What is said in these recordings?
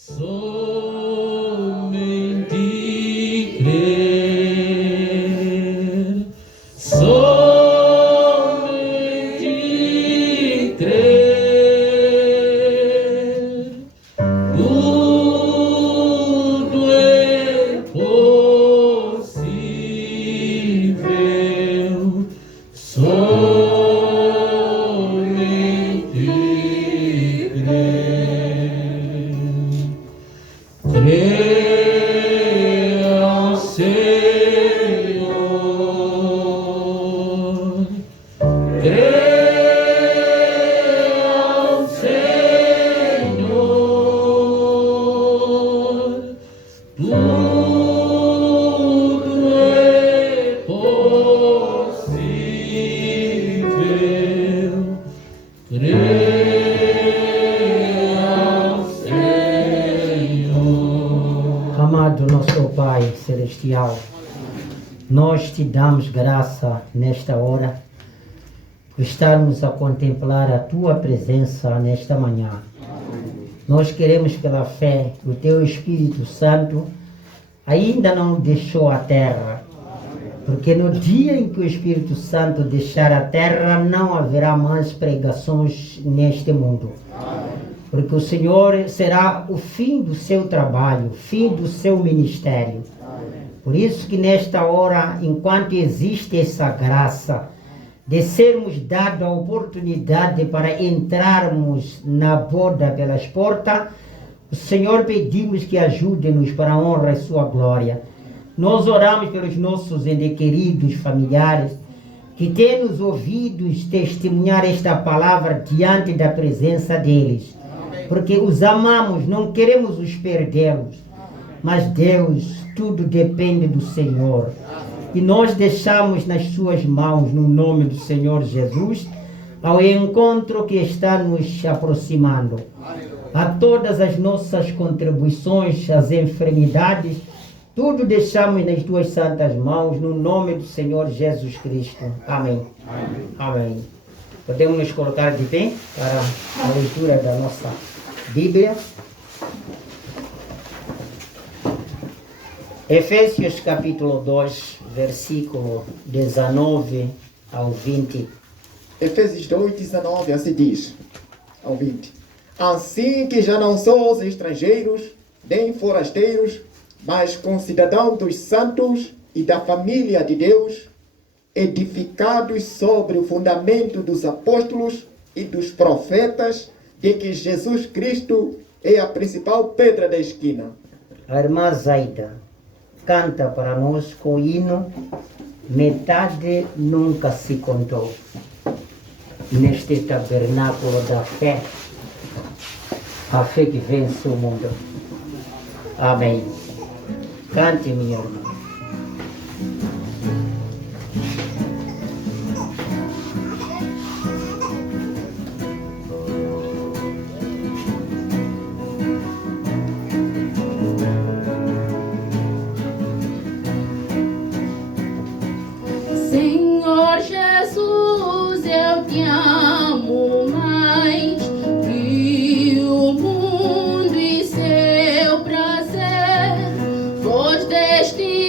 Somente crer, somente crer, tudo é possível. Somente crer. Creia ao Senhor, creia ao Senhor, tudo é possível. Creia ao Senhor. Amado nosso Pai Celestial, nós te damos graça nesta hora por estarmos a contemplar a Tua presença nesta manhã. Nós queremos pela fé que o Teu Espírito Santo ainda não deixou a terra, porque no dia em que o Espírito Santo deixar a terra não haverá mais pregações neste mundo. Porque o Senhor será o fim do seu trabalho, o fim do seu ministério. Por isso que nesta hora, enquanto existe essa graça de sermos dados a oportunidade para entrarmos na boda pelas portas, o Senhor pedimos que ajude-nos para a honra e sua glória. Nós oramos pelos nossos entes queridos familiares que têm nos ouvidos testemunhar esta palavra diante da presença deles. Porque os amamos, não queremos os perdê-los. Mas Deus, tudo depende do Senhor. E nós deixamos nas suas mãos, no nome do Senhor Jesus, ao encontro que está nos aproximando. A todas as nossas contribuições, as enfermidades, tudo deixamos nas tuas santas mãos, no nome do Senhor Jesus Cristo. Amém. Amém. Amém. Podemos nos colocar de pé para a leitura da nossa Bíblia. Efésios capítulo 2, versículo 19 ao 20. Efésios 2, 19, assim diz, ao 20. Assim que já não sois estrangeiros, nem forasteiros, mas concidadãos dos santos e da família de Deus, edificados sobre o fundamento dos apóstolos e dos profetas, de que Jesus Cristo é a principal pedra da esquina. A irmã Zaida canta para nós com o hino Metade Nunca Se Contou. Neste tabernáculo da fé, a fé que vence o mundo. Amém. Cante, minha irmã. Senhor Jesus, eu te amo mais que o mundo e seu prazer. Foste destinado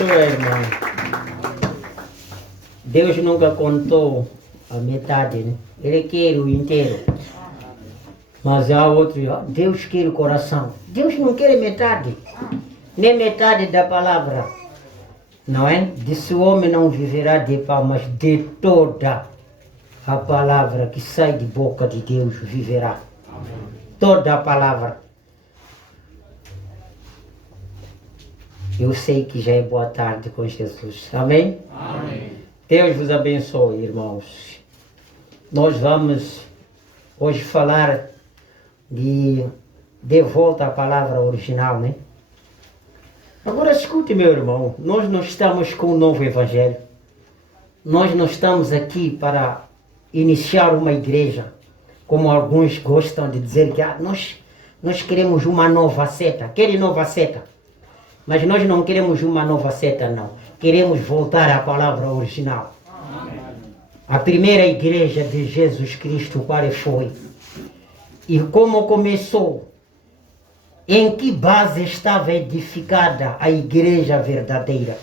abençoe, irmão. Deus nunca contou a metade, né? Ele quer o inteiro. Mas há outros, Deus quer o coração. Deus não quer metade, nem metade da palavra. Não é? Disse o homem não viverá de pão, mas de toda a palavra que sai de boca de Deus viverá. Toda a palavra. Eu sei que já é boa tarde com Jesus. Amém? Amém. Deus vos abençoe, irmãos. Nós vamos hoje falar de volta à palavra original, né? Agora escute, meu irmão, nós não estamos com um novo evangelho. Nós não estamos aqui para iniciar uma igreja, como alguns gostam de dizer que nós queremos uma nova seta. Querem nova seta? Mas nós não queremos uma nova seta, não. Queremos voltar à palavra original. A primeira igreja de Jesus Cristo, qual foi? E como começou? Em que base estava edificada a igreja verdadeira?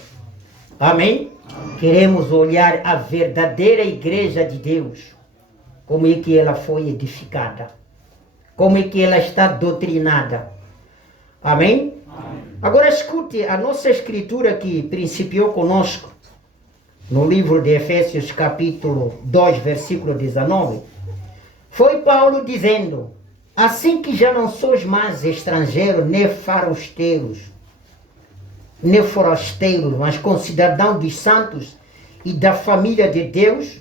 Amém? Queremos olhar a verdadeira igreja de Deus. Como é que ela foi edificada? Como é que ela está doutrinada? Amém? Agora escute a nossa escritura que principiou conosco no livro de Efésios capítulo 2, versículo 19. Foi Paulo dizendo: assim que já não sois mais estrangeiros, nem forasteiros, mas concidadãos dos santos e da família de Deus,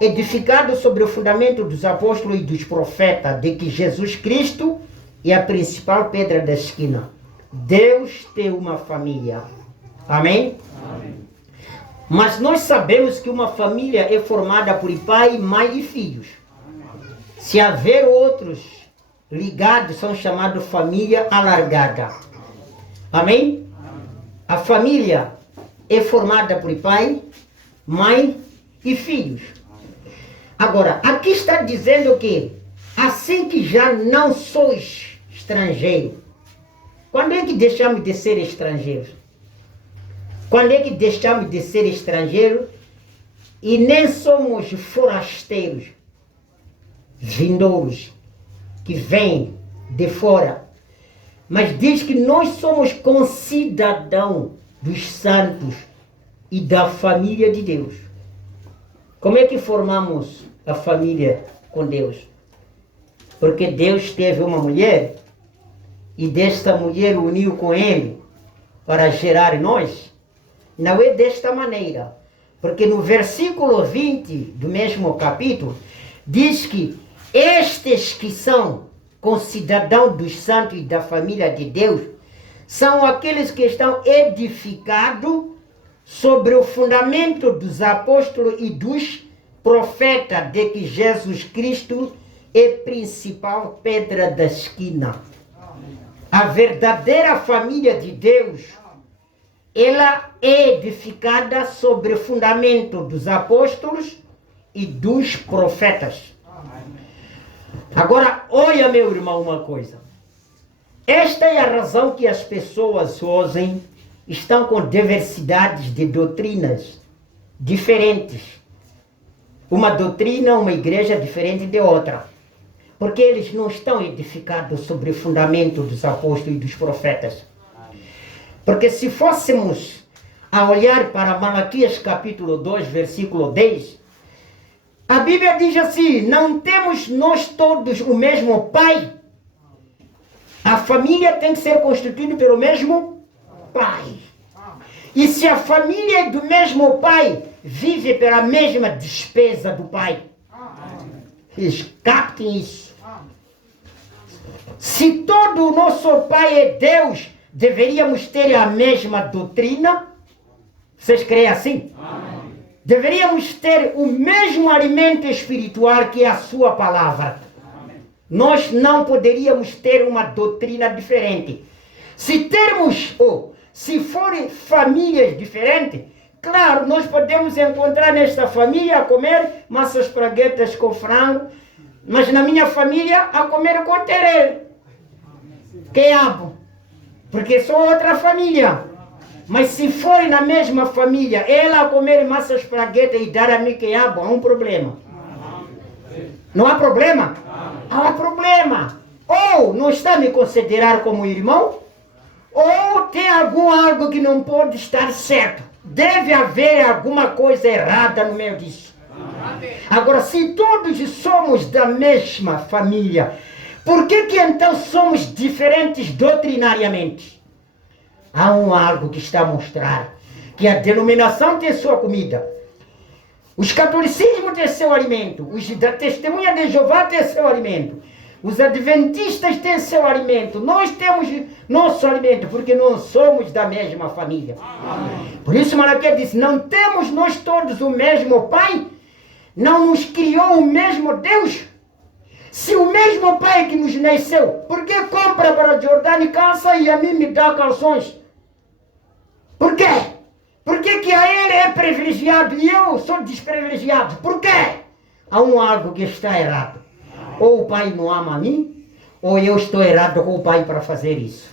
edificados sobre o fundamento dos apóstolos e dos profetas, de que Jesus Cristo é a principal pedra da esquina. Deus tem uma família. Amém? Amém. Mas nós sabemos que uma família é formada por pai, mãe e filhos. Se haver outros ligados, são chamados família alargada. Amém? A família é formada por pai, mãe e filhos. Agora, aqui está dizendo que assim que já não sois estrangeiros. Quando é que deixamos de ser estrangeiros? Quando é que deixamos de ser estrangeiros e nem somos forasteiros, vindouros, que vêm de fora? Mas diz que nós somos concidadãos dos santos e da família de Deus. Como é que formamos a família com Deus? Porque Deus teve uma mulher e desta mulher uniu com ele para gerar nós. Não é desta maneira, porque no versículo 20 do mesmo capítulo diz que estes que são concidadãos dos santos e da família de Deus são aqueles que estão edificados sobre o fundamento dos apóstolos e dos profetas, de que Jesus Cristo é a principal pedra da esquina. A verdadeira família de Deus, ela é edificada sobre o fundamento dos apóstolos e dos profetas. Agora, olha, meu irmão, uma coisa. Esta é a razão que as pessoas hoje estão com diversidades de doutrinas diferentes. Uma doutrina, uma igreja diferente de outra. Porque eles não estão edificados sobre o fundamento dos apóstolos e dos profetas. Porque se fôssemos a olhar para Malaquias capítulo 2, versículo 10, a Bíblia diz assim: não temos nós todos o mesmo pai? A família tem que ser constituída pelo mesmo pai. E se a família é do mesmo pai, vive pela mesma despesa do pai. Eles captem isso. Se todo o nosso pai é Deus, deveríamos ter a mesma doutrina? Vocês creem assim? Amém. Deveríamos ter o mesmo alimento espiritual que é a sua palavra. Amém. Nós não poderíamos ter uma doutrina diferente. Se termos, se forem famílias diferentes, claro, nós podemos encontrar nesta família a comer massas praguetas com frango, mas na minha família a comer com tererê, quiabo, porque sou outra família. Mas se for na mesma família, ela comer massa espragueta e dar a mim que há um problema. Não há problema? Há problema. Ou não está a me considerar como irmão, ou tem algo que não pode estar certo. Deve haver alguma coisa errada no meio disso. Agora, se todos somos da mesma família, por que então somos diferentes doutrinariamente? Há algo que está a mostrar que a denominação tem sua comida. Os catolicismos têm seu alimento. Os da Testemunha de Jeová têm seu alimento. Os adventistas têm seu alimento. Nós temos nosso alimento, porque não somos da mesma família. Por isso Malaquias diz, não temos nós todos o mesmo Pai? Não nos criou o mesmo Deus? Se o mesmo Pai que nos nasceu, por que compra para Jordani calça e a mim me dá calções? Por quê? Por que a ele é privilegiado e eu sou desprivilegiado? Por quê? Há algo que está errado. Ou o Pai não ama a mim, ou eu estou errado com o Pai para fazer isso.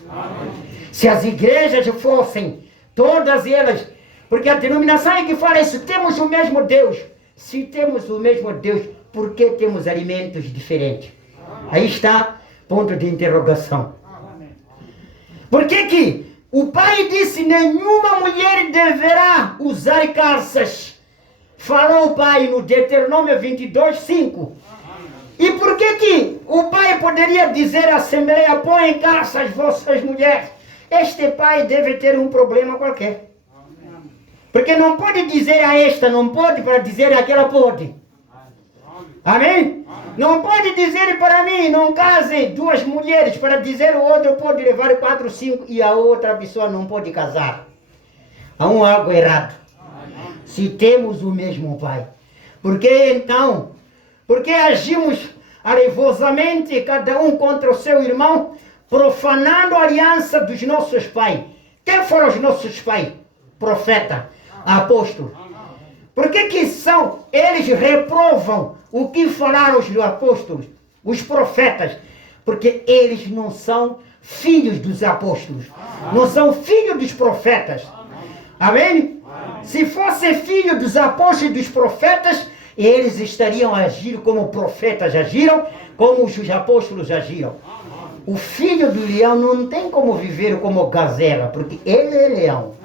Se as igrejas fossem, todas elas, porque a denominação é que fala isso, temos o mesmo Deus. Se temos o mesmo Deus, por que temos alimentos diferentes? Aí está ponto de interrogação. Por que o Pai disse, nenhuma mulher deverá usar calças? Falou o Pai no Deuteronômio 22:5. E por que o Pai poderia dizer à Assembleia, põem calças vossas mulheres? Este Pai deve ter um problema qualquer. Porque não pode dizer a esta não pode, para dizer àquela pode. Amém? Não pode dizer para mim, não case duas mulheres, para dizer o outro pode levar 4, 5 e a outra pessoa não pode casar. Há algo errado. Se temos o mesmo Pai. Porque agimos alevosamente, cada um contra o seu irmão, profanando a aliança dos nossos pais. Quem foram os nossos pais? Profeta, apóstolo. Por que são? Eles reprovam o que falaram os apóstolos, os profetas, porque eles não são filhos dos apóstolos, não são filhos dos profetas. Amém? Se fosse filho dos apóstolos e dos profetas, eles estariam a agir como profetas agiram, como os apóstolos agiram. O filho do leão não tem como viver como gazela, porque ele é leão.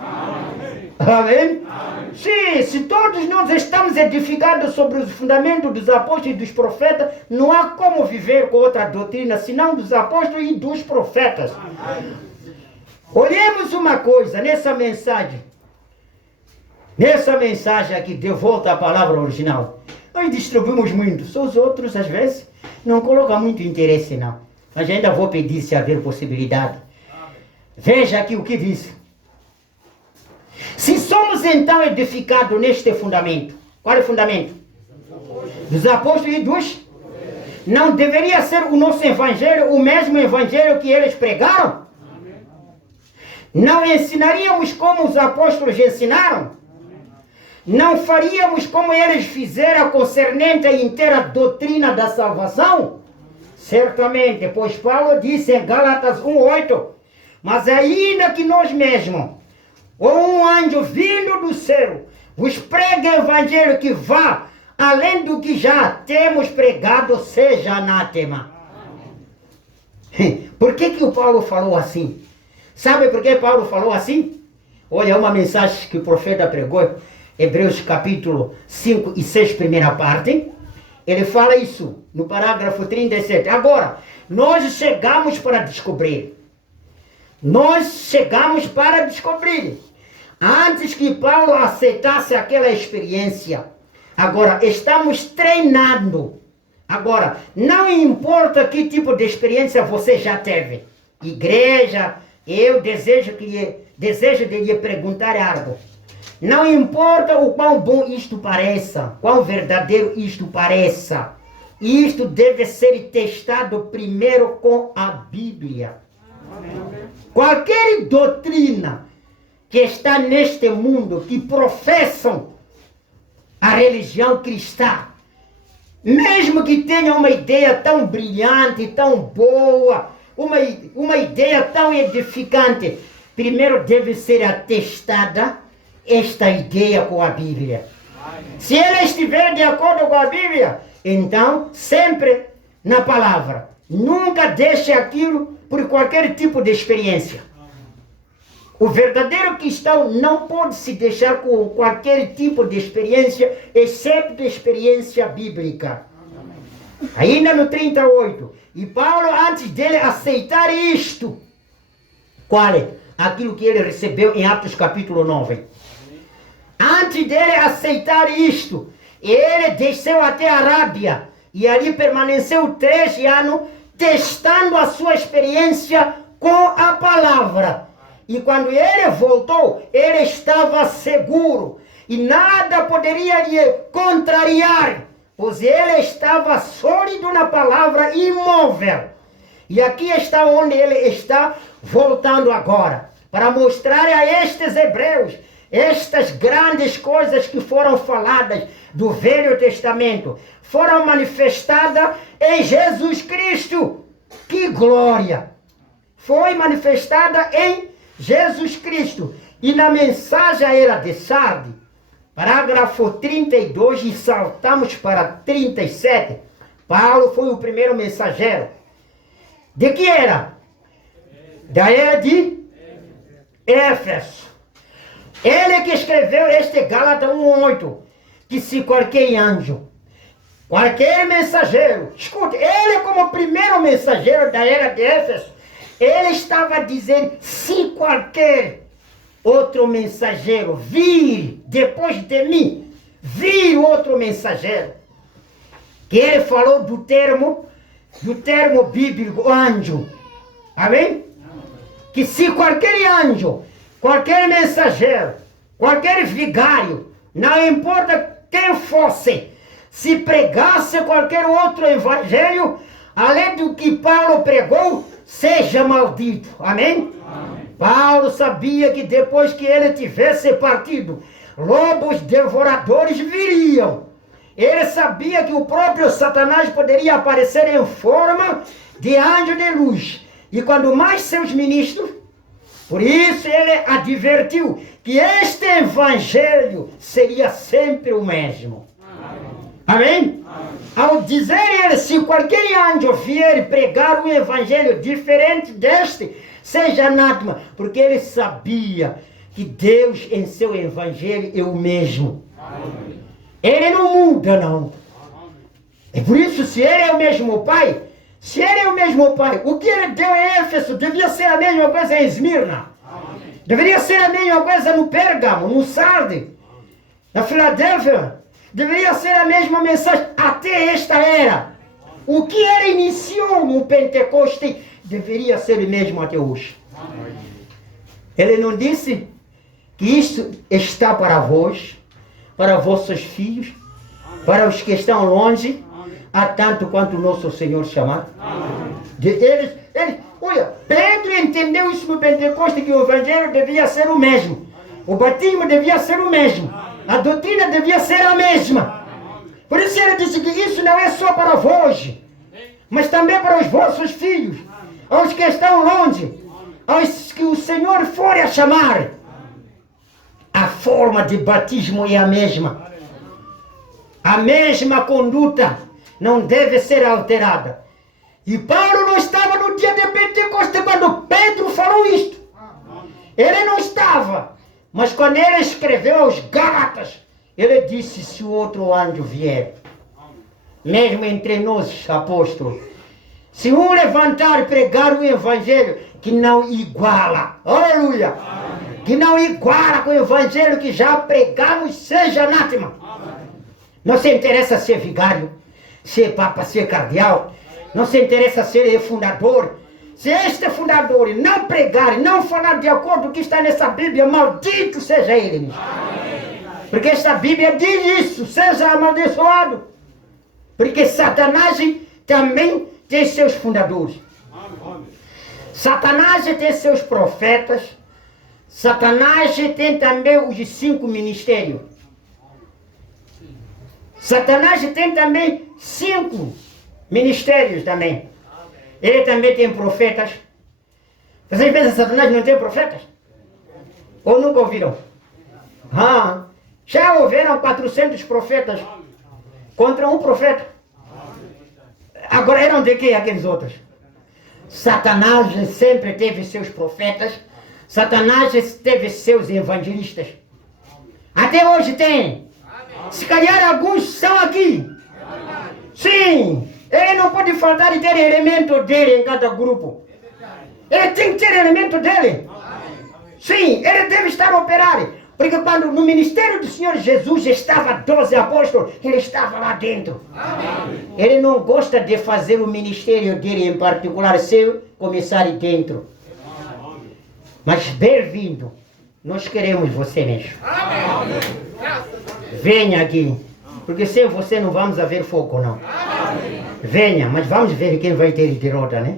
Amém? Sim, se todos nós estamos edificados sobre os fundamentos dos apóstolos e dos profetas, não há como viver com outra doutrina, senão dos apóstolos e dos profetas. Olhemos uma coisa nessa mensagem. Nessa mensagem aqui, de volta à palavra original. Nós distribuímos muito. Só os outros, às vezes, não colocam muito interesse, não. Mas ainda vou pedir se haver possibilidade. Veja aqui o que diz. Se somos então edificados neste fundamento. Qual é o fundamento? Dos apóstolos e dos... Não deveria ser o nosso evangelho o mesmo evangelho que eles pregaram? Não ensinaríamos como os apóstolos ensinaram? Não faríamos como eles fizeram concernente à inteira doutrina da salvação? Certamente, pois Paulo disse em Gálatas 1:8, mas ainda que nós mesmos, ou um anjo vindo do céu, vos pregue o evangelho que vá além do que já temos pregado, seja anátema. Por que o Paulo falou assim? Sabe por que Paulo falou assim? Olha, uma mensagem que o profeta pregou, Hebreus capítulo 5 e 6, primeira parte. Ele fala isso no parágrafo 37. Agora, nós chegamos para descobrir. Antes que Paulo aceitasse aquela experiência. Agora, estamos treinando. Agora, não importa que tipo de experiência você já teve. Igreja, eu desejo de lhe perguntar algo. Não importa o quão bom isto pareça, quão verdadeiro isto pareça. Isto deve ser testado primeiro com a Bíblia. Qualquer doutrina que está neste mundo, que professam a religião cristã, mesmo que tenha uma ideia tão brilhante, tão boa, uma ideia tão edificante, primeiro deve ser atestada esta ideia com a Bíblia. Se ela estiver de acordo com a Bíblia, então sempre na palavra. Nunca deixe aquilo por qualquer tipo de experiência. O verdadeiro cristão não pode se deixar com qualquer tipo de experiência, exceto de experiência bíblica. Ainda no 38, e Paulo, antes dele aceitar isto, qual é? Aquilo que ele recebeu em Atos capítulo 9. Antes dele aceitar isto, ele desceu até a Arábia e ali permaneceu 3 anos testando a sua experiência com a palavra. E quando ele voltou, ele estava seguro e nada poderia lhe contrariar, pois ele estava sólido na palavra, imóvel. E aqui está onde ele está voltando agora, para mostrar a estes hebreus estas grandes coisas que foram faladas do Velho Testamento, foram manifestadas em Jesus Cristo. Que glória! Foi manifestada em Jesus Cristo. E na mensagem à era de Sardes, parágrafo 32, e saltamos para 37, Paulo foi o primeiro mensageiro. De que era? Da era de Éfeso. Ele que escreveu este Gálatas 1:8, que se qualquer anjo, qualquer mensageiro, escute, ele como primeiro mensageiro da era de Éfeso, ele estava dizendo, se qualquer outro mensageiro vir depois de mim, vir outro mensageiro, que ele falou do termo bíblico, anjo, amém? Que se qualquer anjo, qualquer mensageiro, qualquer vigário, não importa quem fosse, se pregasse qualquer outro evangelho, além do que Paulo pregou, seja maldito. Amém? Amém. Paulo sabia que depois que ele tivesse partido, lobos devoradores viriam. Ele sabia que o próprio Satanás poderia aparecer em forma de anjo de luz. E quando mais seus ministros, por isso ele advertiu que este evangelho seria sempre o mesmo. Amém? Amém? Ao dizer ele, se qualquer anjo vier pregar um evangelho diferente deste, seja anátema, porque ele sabia que Deus em seu evangelho é o mesmo. Amém. Ele não muda, não. É por isso, se ele é o mesmo Pai, se ele é o mesmo Pai, o que ele deu em Éfeso devia ser a mesma coisa em Esmirna. Amém. Deveria ser a mesma coisa no Pérgamo, no Sardes, na Filadélfia. Deveria ser a mesma mensagem até esta era. O que ele iniciou no Pentecoste deveria ser o mesmo até hoje. Amém. Ele não disse que isto está para vós, para vossos filhos, para os que estão longe, a tanto quanto o nosso Senhor chamar. Olha, Pedro entendeu isso no Pentecoste, que o Evangelho devia ser o mesmo. O batismo devia ser o mesmo. A doutrina devia ser a mesma. Por isso ele disse que isso não é só para vós, mas também para os vossos filhos, aos que estão longe, aos que o Senhor for a chamar. A forma de batismo é a mesma. A mesma conduta não deve ser alterada. E Paulo não estava no dia de Pentecostes quando Pedro falou isto. Ele não estava. Mas quando ele escreveu aos Gálatas, ele disse, se o outro anjo vier, mesmo entre nós, apóstolos, se um levantar e pregar o evangelho que não iguala, aleluia, que não iguala com o evangelho que já pregamos, seja anátema. Não se interessa ser vigário, ser papa, ser cardeal, não se interessa ser fundador. Se este fundador não pregar, não falar de acordo com o que está nessa Bíblia, maldito seja ele. Amém. Porque esta Bíblia diz isso, seja amaldiçoado. Porque Satanás também tem seus fundadores. Amém. Satanás tem seus profetas. Satanás tem também os 5 ministérios. Satanás tem também 5 ministérios também. Ele também tem profetas. Vocês pensam que Satanás não tem profetas? Ou nunca ouviram? Já houveram 400 profetas contra um profeta. Agora eram de quem aqueles outros? Satanás sempre teve seus profetas. Satanás teve seus evangelistas. Até hoje tem. Se calhar alguns são aqui. Sim. Ele não pode faltar de ter elemento dele em cada grupo. Ele tem que ter elemento dele. Sim, ele deve estar a operar. Porque quando no ministério do Senhor Jesus estava 12 apóstolos, ele estava lá dentro. Ele não gosta de fazer o ministério dele em particular sem começar dentro. Mas bem-vindo. Nós queremos você mesmo. Venha aqui. Porque sem você não vamos haver fogo, não. Venha, mas vamos ver quem vai ter derrota, né?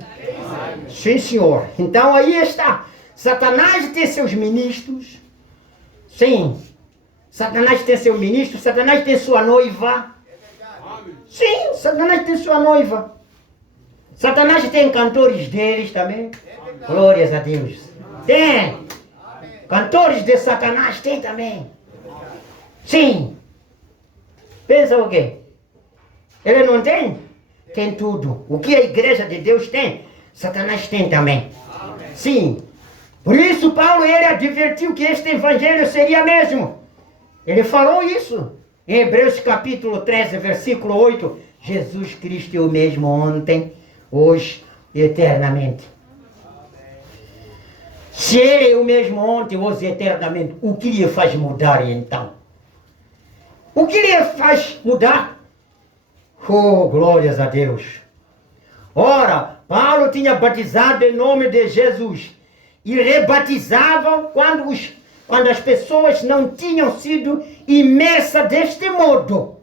Sim, senhor. Então aí está. Satanás tem seus ministros. Sim. Satanás tem seu ministro. Satanás tem sua noiva. Sim, Satanás tem sua noiva. Satanás tem cantores deles também. Glórias a Deus. Tem. Cantores de Satanás tem também. Sim. Pensa o quê? Ele não tem? Tem tudo. O que a igreja de Deus tem, Satanás tem também. Sim. Por isso Paulo ele advertiu que este evangelho seria mesmo. Ele falou isso. Em Hebreus capítulo 13, versículo 8. Jesus Cristo é o mesmo ontem, hoje e eternamente. Se ele é o mesmo ontem, hoje e eternamente, o que lhe faz mudar então? O que lhe faz mudar? Oh, glórias a Deus. Ora, Paulo tinha batizado em nome de Jesus. E rebatizava quando as pessoas não tinham sido imersas deste modo.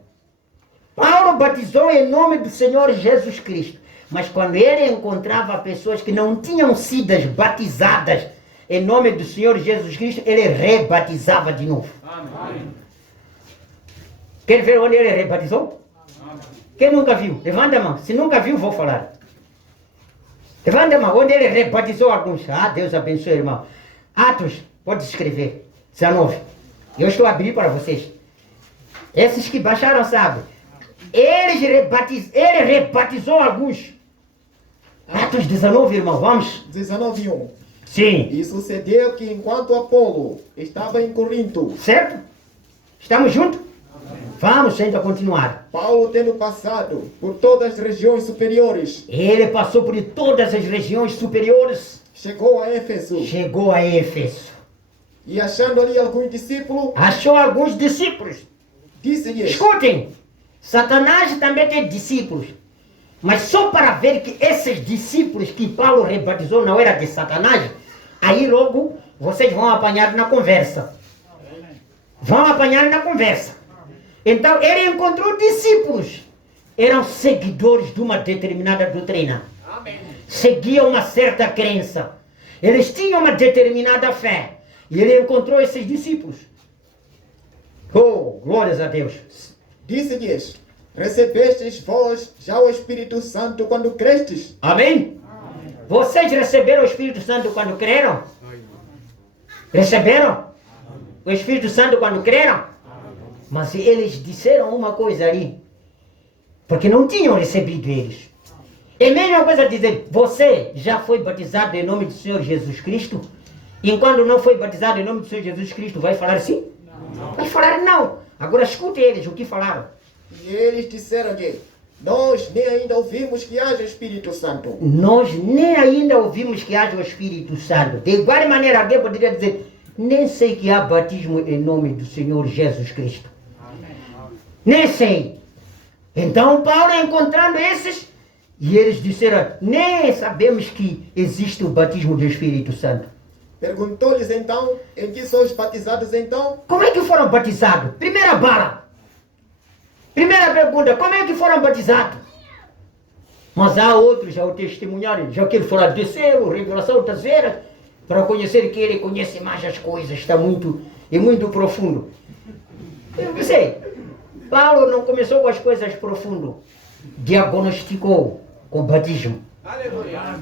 Paulo batizou em nome do Senhor Jesus Cristo. Mas quando ele encontrava pessoas que não tinham sido batizadas em nome do Senhor Jesus Cristo, ele rebatizava de novo. Amém. Quer ver onde ele rebatizou? Amém. Quem nunca viu? Levanta a mão. Se nunca viu, vou falar. Levanta a mão. Onde ele rebatizou alguns. Deus abençoe, irmão. Atos, pode escrever. 19. Eu estou a abrir para vocês. Esses que baixaram sabem. Ele rebatizou alguns. Atos 19, irmão. Vamos. 19:1. Sim. E sucedeu que enquanto Apolo estava em Corinto. Certo? Estamos juntos? Vamos ainda continuar. Paulo, tendo passado por todas as regiões superiores. Ele passou por todas as regiões superiores. Chegou a Éfeso. Chegou a Éfeso. E achando ali alguns discípulos. Achou alguns discípulos. Disse-lhes. Escutem. Satanás também tem discípulos. Mas só para ver que esses discípulos que Paulo rebatizou não eram de Satanás. Aí logo vocês vão apanhar na conversa. Vão apanhar na conversa. Então ele encontrou discípulos. Eram seguidores de uma determinada doutrina. Seguiam uma certa crença. Eles tinham uma determinada fé. E ele encontrou esses discípulos. Oh, glórias a Deus. Disse-lhes: recebestes vós já o Espírito Santo quando crestes? Amém? Vocês receberam o Espírito Santo quando creram? Receberam o Espírito Santo quando creram? Mas eles disseram uma coisa ali, porque não tinham recebido eles. É a mesma coisa dizer, você já foi batizado em nome do Senhor Jesus Cristo? E enquanto não foi batizado em nome do Senhor Jesus Cristo, vai falar sim? Não. Vai falar não. Agora escute eles o que falaram. E eles disseram-lhe: nós nem ainda ouvimos que haja Espírito Santo. Nós nem ainda ouvimos que haja o Espírito Santo. De igual maneira, alguém poderia dizer: nem sei que há batismo em nome do Senhor Jesus Cristo. Amém. Nem sei. Então Paulo encontrando esses, e eles disseram: nem sabemos que existe o batismo do Espírito Santo. Perguntou-lhes então: em que sois batizados então? Como é que foram batizados? Primeira bala. Primeira pergunta, como é que foram batizados? Mas há outros já o testemunharam, já que ele falou terceiro, revelação terceira, para conhecer que ele conhece mais as coisas, está muito profundo. Eu sei, Paulo não começou com as coisas profundas, diagnosticou com o batismo.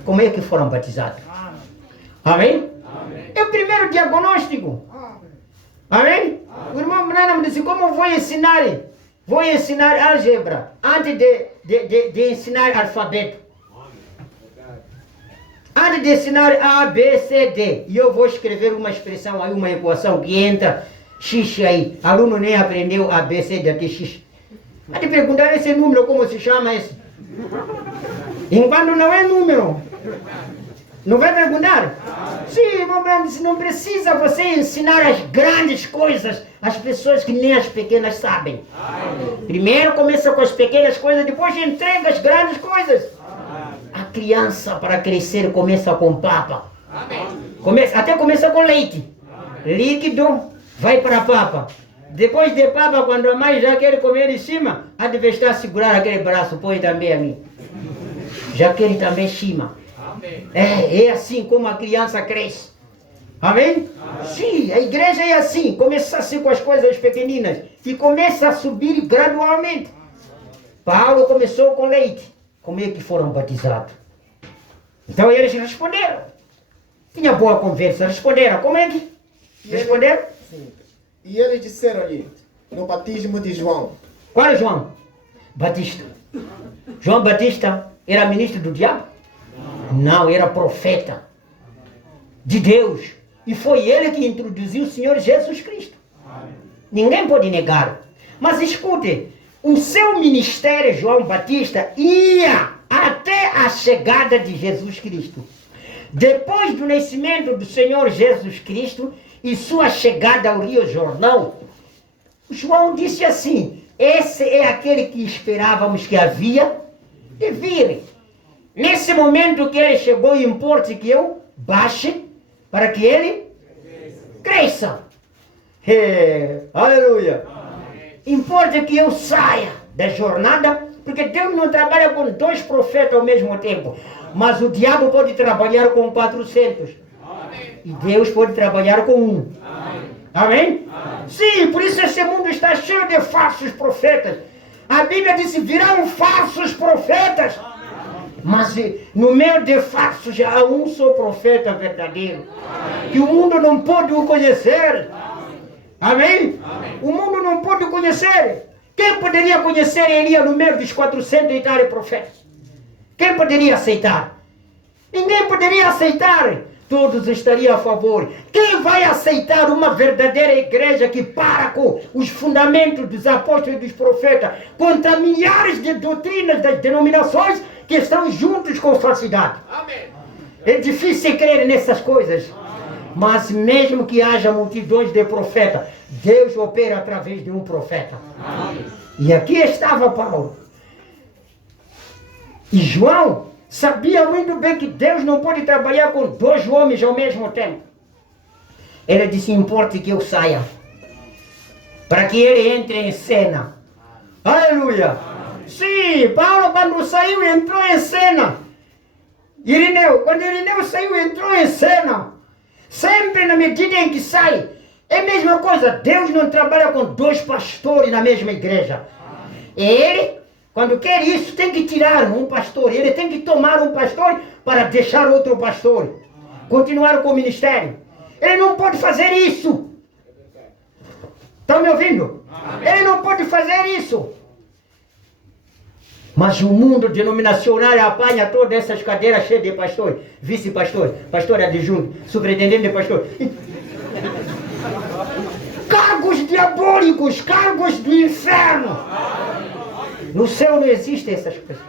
Como é que foram batizados? Amém? É o primeiro diagnóstico. Amém? O irmão Branham disse, como vou ensinar? Vou ensinar álgebra antes de ensinar alfabeto. Antes de ensinar A, B, C, D. E eu vou escrever uma expressão aí, uma equação que entra X aí. Aluno nem aprendeu A, B, C, D até X. Vai te perguntar esse número, como se chama esse? Enquanto não é número. Não vai perguntar? Sim, irmão Branham disse, não precisa você ensinar as grandes coisas às pessoas que nem as pequenas sabem. Primeiro começa com as pequenas coisas, depois entrega as grandes coisas. A criança para crescer começa com papa. Até começa com leite. Líquido vai para a papa. Depois de papa, quando a mãe já quer comer em cima, há de estar a segurar aquele braço, põe também a mim. Já quer também cima. É assim como a criança cresce. Amém? Sim, a igreja é assim. Começa assim com as coisas pequeninas e começa a subir gradualmente. Paulo começou com leite. Como é que foram batizados? Então eles responderam. Tinha boa conversa, responderam. Como é que responderam? Sim. E eles disseram-lhe, no batismo de João. Qual é João? Batista. João Batista era ministro do diabo? Não, era profeta de Deus. E foi ele que introduziu o Senhor Jesus Cristo. Ninguém pode negar. Mas escute, o seu ministério, João Batista, ia até a chegada de Jesus Cristo. Depois do nascimento do Senhor Jesus Cristo e sua chegada ao Rio Jordão, João disse assim, esse é aquele que esperávamos que havia de vir. Nesse momento que ele chegou, importa que eu baixe para que ele cresça. Aleluia. Importa que eu saia da jornada, porque Deus não trabalha com 2 profetas ao mesmo tempo. Mas o diabo pode trabalhar com 400. E Deus pode trabalhar com 1. Amém? Sim, por isso esse mundo está cheio de falsos profetas. A Bíblia diz, virão falsos profetas. Mas no meio de falsos há um só profeta verdadeiro. Que o mundo não pode o conhecer. Amém? O mundo não pode conhecer. Quem poderia conhecer Elias no meio dos 400 e tal profetas? Quem poderia aceitar? Ninguém poderia aceitar. Todos estariam a favor. Quem vai aceitar uma verdadeira igreja que para com os fundamentos dos apóstolos e dos profetas contra milhares de doutrinas das denominações que estão juntos com falsidade? É difícil crer nessas coisas. Mas mesmo que haja multidões de profetas, Deus opera através de um profeta. E aqui estava Paulo. E João sabia muito bem que Deus não pode trabalhar com 2 homens ao mesmo tempo. Ele disse, importa que eu saia, para que ele entre em cena. Aleluia! Sim, Paulo quando saiu entrou em cena. Irineu, quando Irineu saiu entrou em cena. Sempre na medida em que sai, é a mesma coisa. Deus não trabalha com 2 pastores na mesma igreja. Ele, quando quer isso, tem que tirar um pastor. Ele tem que tomar um pastor para deixar outro pastor. Continuar com o ministério. Ele não pode fazer isso. Estão me ouvindo? Ele não pode fazer isso. Mas o mundo denominacional apanha todas essas cadeiras cheias de pastor, vice-pastor, pastor adjunto, superintendente de pastor. Cargos diabólicos, cargos do inferno. No céu não existem essas coisas.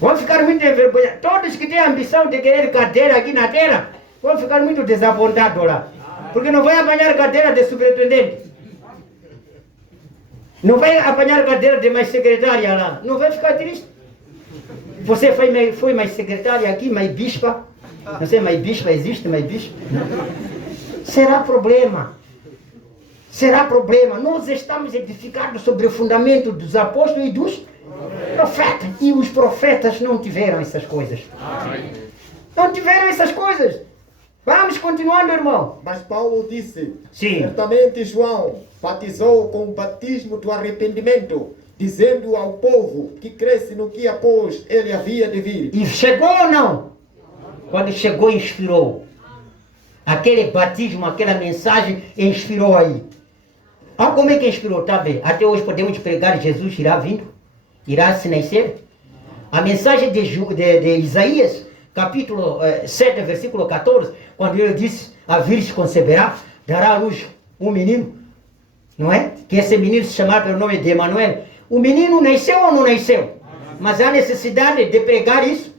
Vão ficar muito envergonhados. Todos que têm a ambição de querer cadeira aqui na terra, vão ficar muito desapontados lá. Porque não vai apanhar cadeira de superintendente. Não vai apanhar cadeira de mais secretária lá. Não vai ficar triste. Você foi mais secretária aqui, mais bispa. Não sei, mais bispa existe, mais bispa? Será problema. Será problema. Nós estamos edificados sobre o fundamento dos apóstolos e dos profetas. E os profetas não tiveram essas coisas. Não tiveram essas coisas. Vamos continuando, irmão. Mas Paulo disse, sim, certamente João batizou com o batismo do arrependimento, dizendo ao povo que cresce no que após ele havia de vir. E chegou ou não? Quando chegou, inspirou. aquele batismo, aquela mensagem inspirou aí. Ah, como é que inspirou? Tá bem. Até hoje podemos pregar, Jesus irá vindo, irá se nascer. A mensagem de Isaías, capítulo 7, versículo 14, quando ele disse, a virgem conceberá, dará à luz um menino, não é? Que esse menino se chamará pelo nome de Emanuel. O menino nasceu ou não nasceu? Mas há necessidade de pregar isso?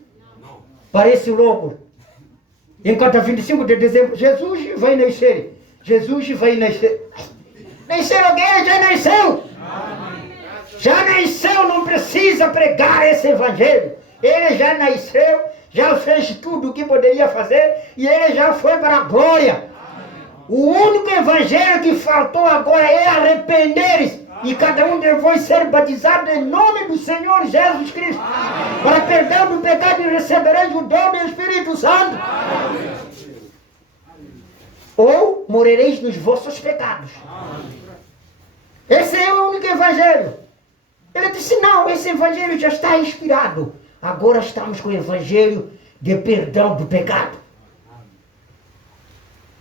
Parece louco. Enquanto a 25 de dezembro, Jesus vai nascer. Jesus vai nascer. Nascer alguém, já nasceu. Já nasceu, não precisa pregar esse evangelho. Ele já nasceu, já fez tudo o que poderia fazer e ele já foi para a glória. O único evangelho que faltou agora é arrepender-se. E cada um de vós ser batizado em nome do Senhor Jesus Cristo. Para perdão do pecado e recebereis o dom do Espírito Santo. Ou morrereis nos vossos pecados. Esse é o único evangelho. Ele disse, não, esse evangelho já está inspirado. Agora estamos com o evangelho de perdão do pecado.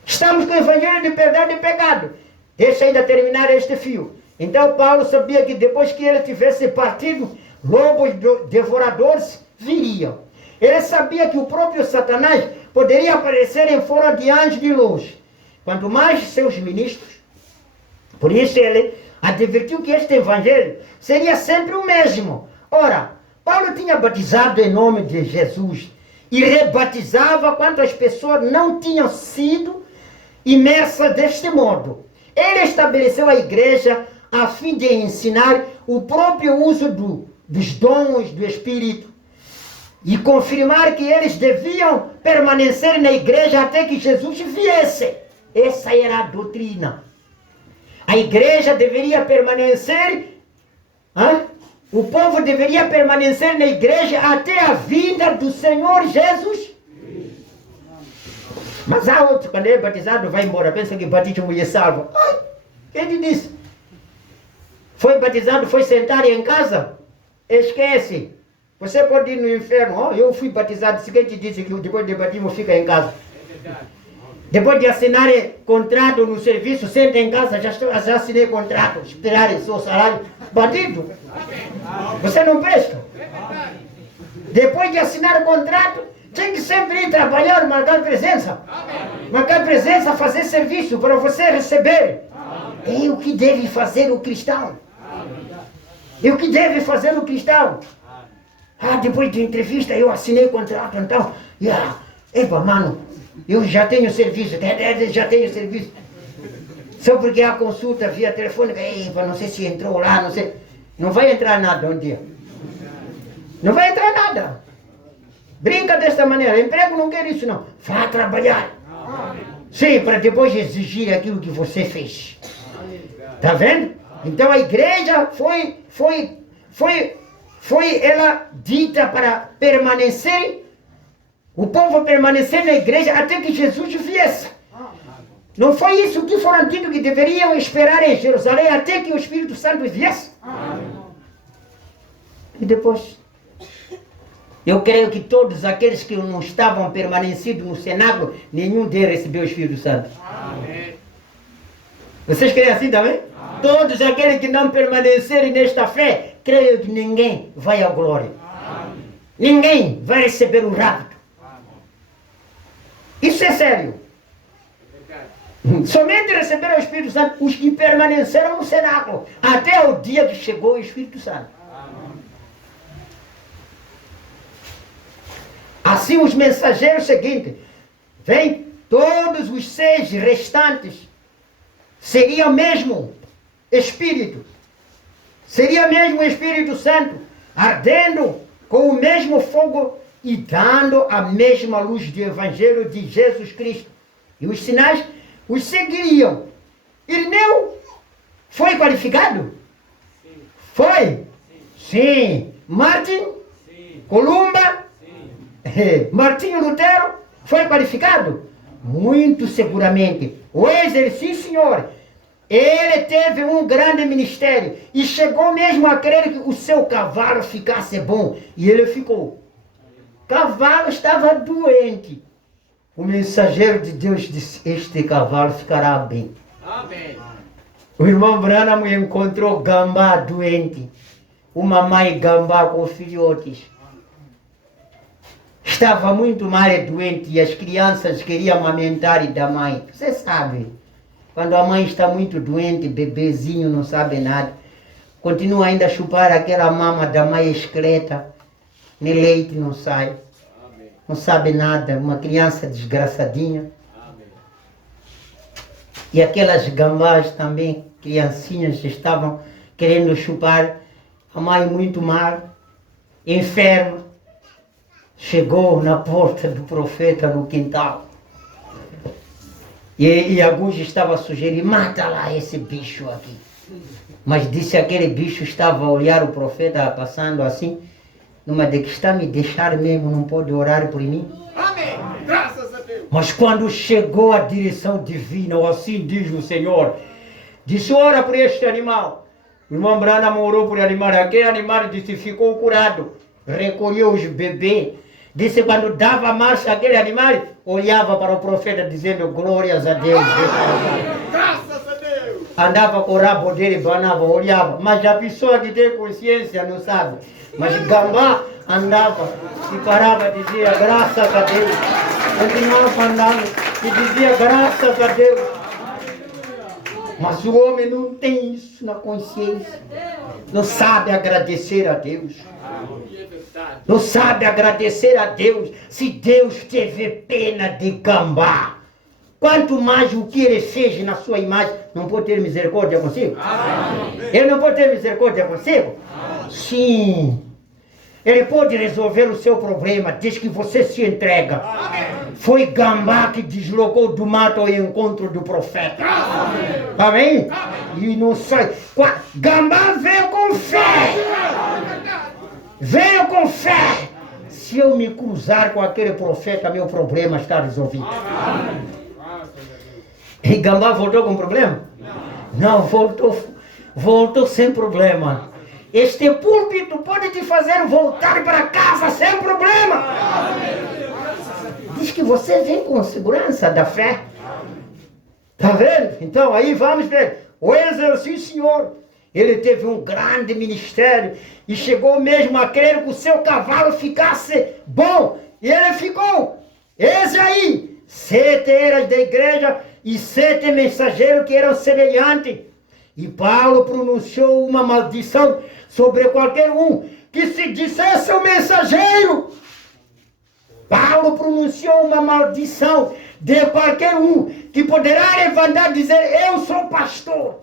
Estamos com o evangelho de perdão do pecado. Deixa ainda terminar este fio. Então Paulo sabia que depois que ele tivesse partido, lobos devoradores viriam. Ele sabia que o próprio Satanás poderia aparecer em forma de anjo de luz. Quanto mais seus ministros. Por isso ele advertiu que este evangelho seria sempre o mesmo. Ora, Paulo tinha batizado em nome de Jesus e rebatizava quando as pessoas não tinham sido imersas deste modo. Ele estabeleceu a igreja a fim de ensinar o próprio uso dos dons do Espírito e confirmar que eles deviam permanecer na igreja até que Jesus viesse. Essa era a doutrina. A igreja deveria permanecer, o povo deveria permanecer na igreja até a vinda do Senhor Jesus. Mas há outro, quando é batizado, vai embora, pensa que batismo e é salvo. Quem te disse? Foi batizado, foi sentar em casa? Esquece. Você pode ir no inferno. Eu fui batizado. Se quem te disse que depois de batismo fica em casa? Depois de assinar contrato no serviço, senta em casa, já assinei contrato, esperar o seu salário. Batido. Você não presta. Depois de assinar o contrato, tem que sempre ir trabalhar, marcar presença. Marcar presença, fazer serviço para você receber. É o que deve fazer o cristão. É o que deve fazer o cristão. Depois de entrevista eu assinei o contrato, então. Epa, mano, eu já tenho serviço, já tenho serviço. Só porque há consulta via telefônica, epa, não sei se entrou lá, não sei. Não vai entrar nada um dia. Não vai entrar nada. Brinca desta maneira, emprego não quer isso não. Vá trabalhar. Sim, para depois exigir aquilo que você fez. Tá vendo? Então a igreja foi ela dita para permanecer, o povo permanecer na igreja até que Jesus viesse. Não foi isso que foram dito que deveriam esperar em Jerusalém até que o Espírito Santo viesse? E depois, eu creio que todos aqueles que não estavam permanecidos no cenáculo, nenhum deles recebeu o Espírito Santo. Vocês creem assim também? Todos aqueles que não permanecerem nesta fé, creio que ninguém vai à glória. Ninguém vai receber o rapto. Isso é sério. Somente receberam o Espírito Santo os que permaneceram no cenáculo, até o dia que chegou o Espírito Santo. Assim os mensageiros seguintes, vem todos os 6 restantes, seria o mesmo Espírito, seria mesmo o Espírito Santo, ardendo com o mesmo fogo e dando a mesma luz do Evangelho de Jesus Cristo. E os sinais os seguiriam. Irineu foi qualificado? Sim. Foi? Sim. Martin? Sim. Columba? Sim. Martinho Lutero foi qualificado? Muito seguramente. Wesley, sim senhor. Ele teve um grande ministério e chegou mesmo a querer que o seu cavalo ficasse bom. E ele ficou. O cavalo estava doente. o mensageiro de Deus disse, este cavalo ficará bem. Amém. O irmão Branham encontrou gambá doente, uma mãe gambá com filhotes. Estava muito mal doente e as crianças queriam amamentar da mãe. Você sabe, quando a mãe está muito doente, bebezinho não sabe nada, continua ainda a chupar aquela mama da mãe esqueleta, nem leite não sai, não sabe nada, uma criança desgraçadinha. E aquelas gambás também, criancinhas, estavam querendo chupar, a mãe muito mal, enferma. Chegou na porta do profeta no quintal. E alguns estavam sugerindo, mata lá esse bicho aqui. Mas disse aquele bicho estava a olhar o profeta passando assim, numa de que está me deixar mesmo, não pode orar por mim. Amém. Graças a Deus. Mas quando chegou a direção divina, ou assim diz o Senhor, disse, ora por este animal. O irmão Branham orou por animal, aquele animal disse, ficou curado. Recolheu os bebês. Disse, quando dava marcha aquele animal, olhava para o profeta dizendo, glórias a Deus. Graças a Deus. Andava com o rabo dele, banava, olhava. Mas a pessoa que tem consciência não sabe. Mas gambá andava e parava e dizia, graças a Deus. Continuava andando e dizia, graças a Deus. Mas o homem não tem isso na consciência. Não sabe agradecer a Deus. Não sabe agradecer a Deus. Se Deus teve pena de gambá, quanto mais o que ele fez na sua imagem, não pode ter misericórdia consigo? Ele não pode ter misericórdia consigo? Sim. Ele pode resolver o seu problema desde que você se entrega. Foi gambá que deslocou do mato ao encontro do profeta. Amém? E não sai. Gambá veio com fé. Veio com fé. Se eu me cruzar com aquele profeta, meu problema está resolvido. E gambá voltou com problema? Não, voltou sem problema. Este púlpito pode te fazer voltar para casa sem problema. Diz que você vem com segurança da fé. Tá vendo? Então aí vamos ver. O exercício, senhor. Ele teve um grande ministério e chegou mesmo a querer que o seu cavalo ficasse bom. E ele ficou. Esse aí, 7 eras da igreja e 7 mensageiros que eram semelhantes. E Paulo pronunciou uma maldição sobre qualquer um que se dissesse o mensageiro. Paulo pronunciou uma maldição de qualquer um que poderá levantar e dizer, eu sou pastor,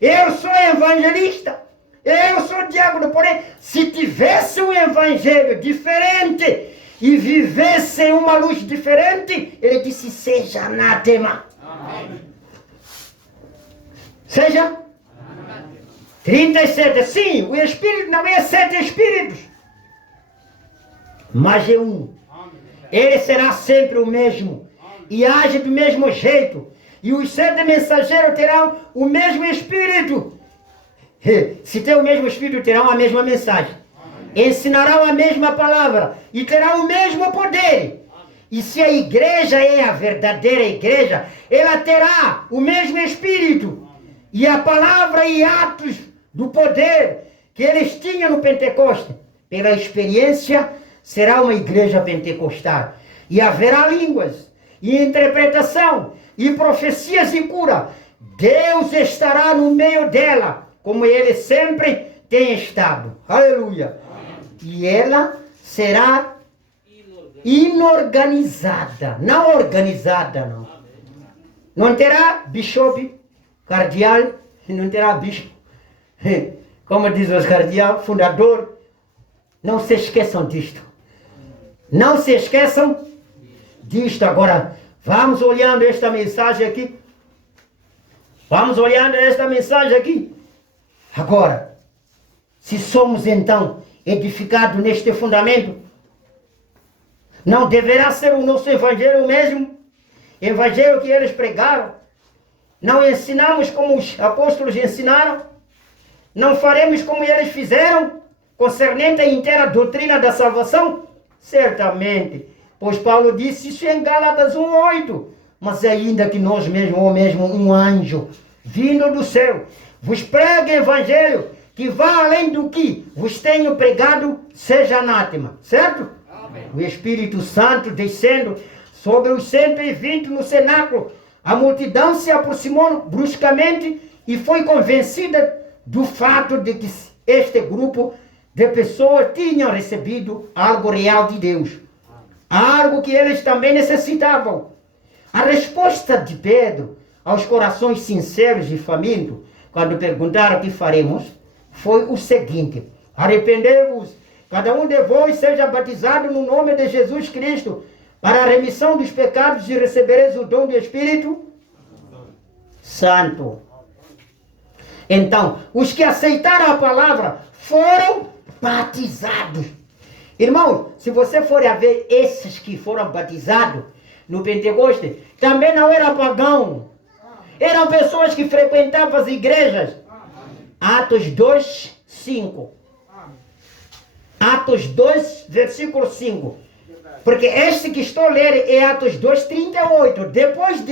eu sou evangelista, eu sou diácono. Porém, se tivesse um evangelho diferente e vivesse uma luz diferente, ele disse, seja anátema. Amém. Seja 37. Sim, o Espírito não é 7 espíritos, mas é um. Ele será sempre o mesmo e age do mesmo jeito. E os 7 mensageiros terão o mesmo Espírito. Se tem o mesmo Espírito, terão a mesma mensagem. Ensinarão a mesma palavra e terão o mesmo poder. E se a igreja é a verdadeira igreja, ela terá o mesmo Espírito. E a palavra e atos do poder que eles tinham no Pentecoste, pela experiência, será uma igreja pentecostal. E haverá línguas, e interpretação, e profecias e cura. Deus estará no meio dela, como ele sempre tem estado. Aleluia. E ela será inorganizada. Não organizada, não. Não terá bispo, cardeal, não terá bispo. Como diz os cardeal, fundador. Não se esqueçam disto. Não se esqueçam disto. Agora, vamos olhando esta mensagem aqui. Vamos olhando esta mensagem aqui. Agora, se somos então edificados neste fundamento, não deverá ser o nosso evangelho mesmo? Evangelho que eles pregaram? Não ensinamos como os apóstolos ensinaram? Não faremos como eles fizeram, concernente à inteira doutrina da salvação? Certamente Pois Paulo disse isso em Gálatas 1:8. Mas ainda que nós mesmos, ou mesmo um anjo, vindo do céu, vos pregue o evangelho, que vá além do que vos tenho pregado, seja anátema. Certo? Amém. O Espírito Santo descendo sobre os 120 no cenáculo. A multidão se aproximou bruscamente e foi convencida do fato de que este grupo de pessoas tinham recebido algo real de Deus. Algo que eles também necessitavam. A resposta de Pedro aos corações sinceros e famintos, quando perguntaram o que faremos, foi o seguinte: arrependei-vos, cada um de vós seja batizado no nome de Jesus Cristo, para a remissão dos pecados, e recebereis o dom do Espírito Santo. Então, os que aceitaram a palavra foram batizados. Irmão, se você for a ver esses que foram batizados no Pentecoste, também não era pagão. Eram pessoas que frequentavam as igrejas. Atos 2:5. Atos 2, versículo 5. Porque este que estou a ler é Atos 2:38. Depois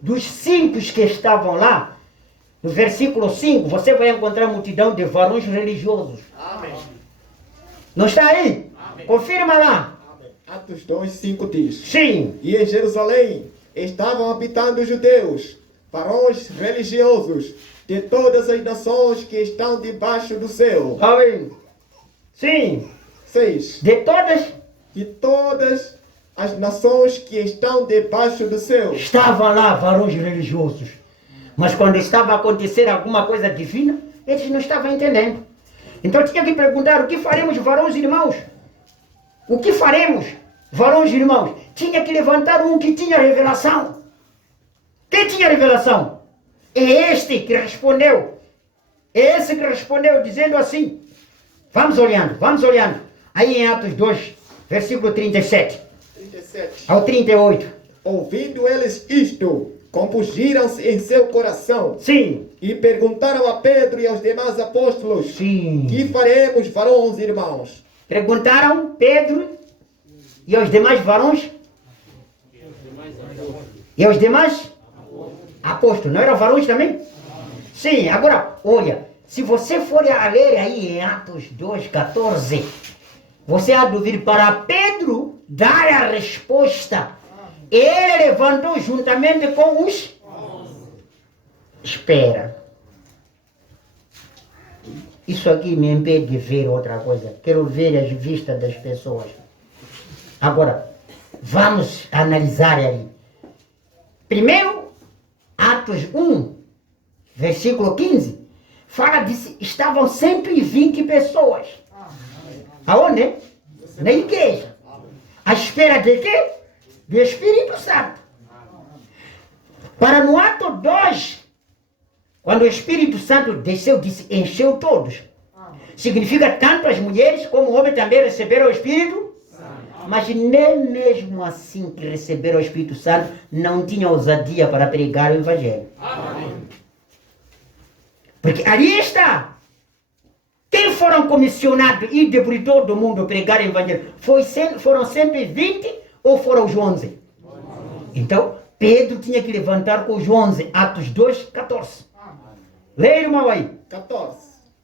dos 5 que estavam lá, no versículo 5, você vai encontrar multidão de varões religiosos. Amém. Não está aí? Amém. Confirma lá. Amém. Atos 2:5 diz: Sim. E em Jerusalém estavam habitando os judeus, varões religiosos, de todas as nações que estão debaixo do céu. Amém. Sim. 6. De todas as nações que estão debaixo do céu. estavam lá varões religiosos. Mas quando estava a acontecer alguma coisa divina, eles não estavam entendendo. Então tinha que perguntar: o que faremos, varões irmãos? O que faremos, varões irmãos? Tinha que levantar um que tinha revelação. Quem tinha revelação? É este que respondeu. É esse que respondeu dizendo assim. Vamos olhando. Aí em Atos 2, versículo 37 ao 38. Ouvindo eles isto, compungiram-se em seu coração. Sim. E perguntaram a Pedro e aos demais apóstolos: Sim. Que faremos, varões irmãos? Perguntaram Pedro e aos demais varões e aos demais apóstolos. Não eram varões também? Sim. Agora, olha, se você for a ler aí em Atos 2:14, você há de ouvir para Pedro dar a resposta. Ele levantou juntamente com os... Espera. Isso aqui me impede de ver outra coisa. Quero ver as vistas das pessoas. Agora, vamos analisar aí. Primeiro, Atos 1, versículo 15, fala de estavam 120 pessoas. Aonde? Na igreja. À espera de quê? Do Espírito Santo. Para no ato 2, quando o Espírito Santo desceu, disse, encheu todos. Significa tanto as mulheres como o homem também receberam o Espírito Santo. Mas nem mesmo assim que receberam o Espírito Santo, não tinham ousadia para pregar o Evangelho. Amém. Porque ali está. Quem foram comissionados e ir por todo o mundo pregar o Evangelho? Foram 120 ou foram os 11? Então, Pedro tinha que levantar com os 11. Atos 2:14. Leia, irmão, aí. 14.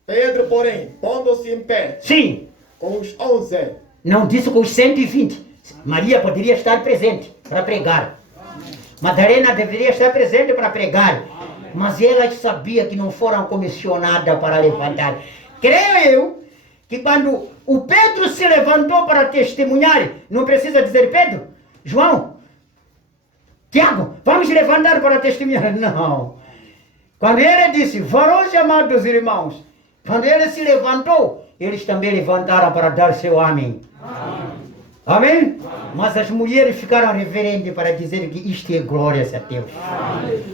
Pedro, porém, pondo-se em pé. Sim. Com os 11. Não disse com os 120. Maria poderia estar presente para pregar. Madalena deveria estar presente para pregar. Mas ela sabia que não foram comissionadas para levantar. Creio eu que quando o Pedro se levantou para testemunhar, não precisa dizer Pedro, João, Tiago, vamos levantar para testemunhar. Não. Quando ele disse, varões amados irmãos, quando ele se levantou, eles também levantaram para dar seu amém. Amém? Amém? Mas as mulheres ficaram reverentes para dizer que isto é glória a Deus. Amém.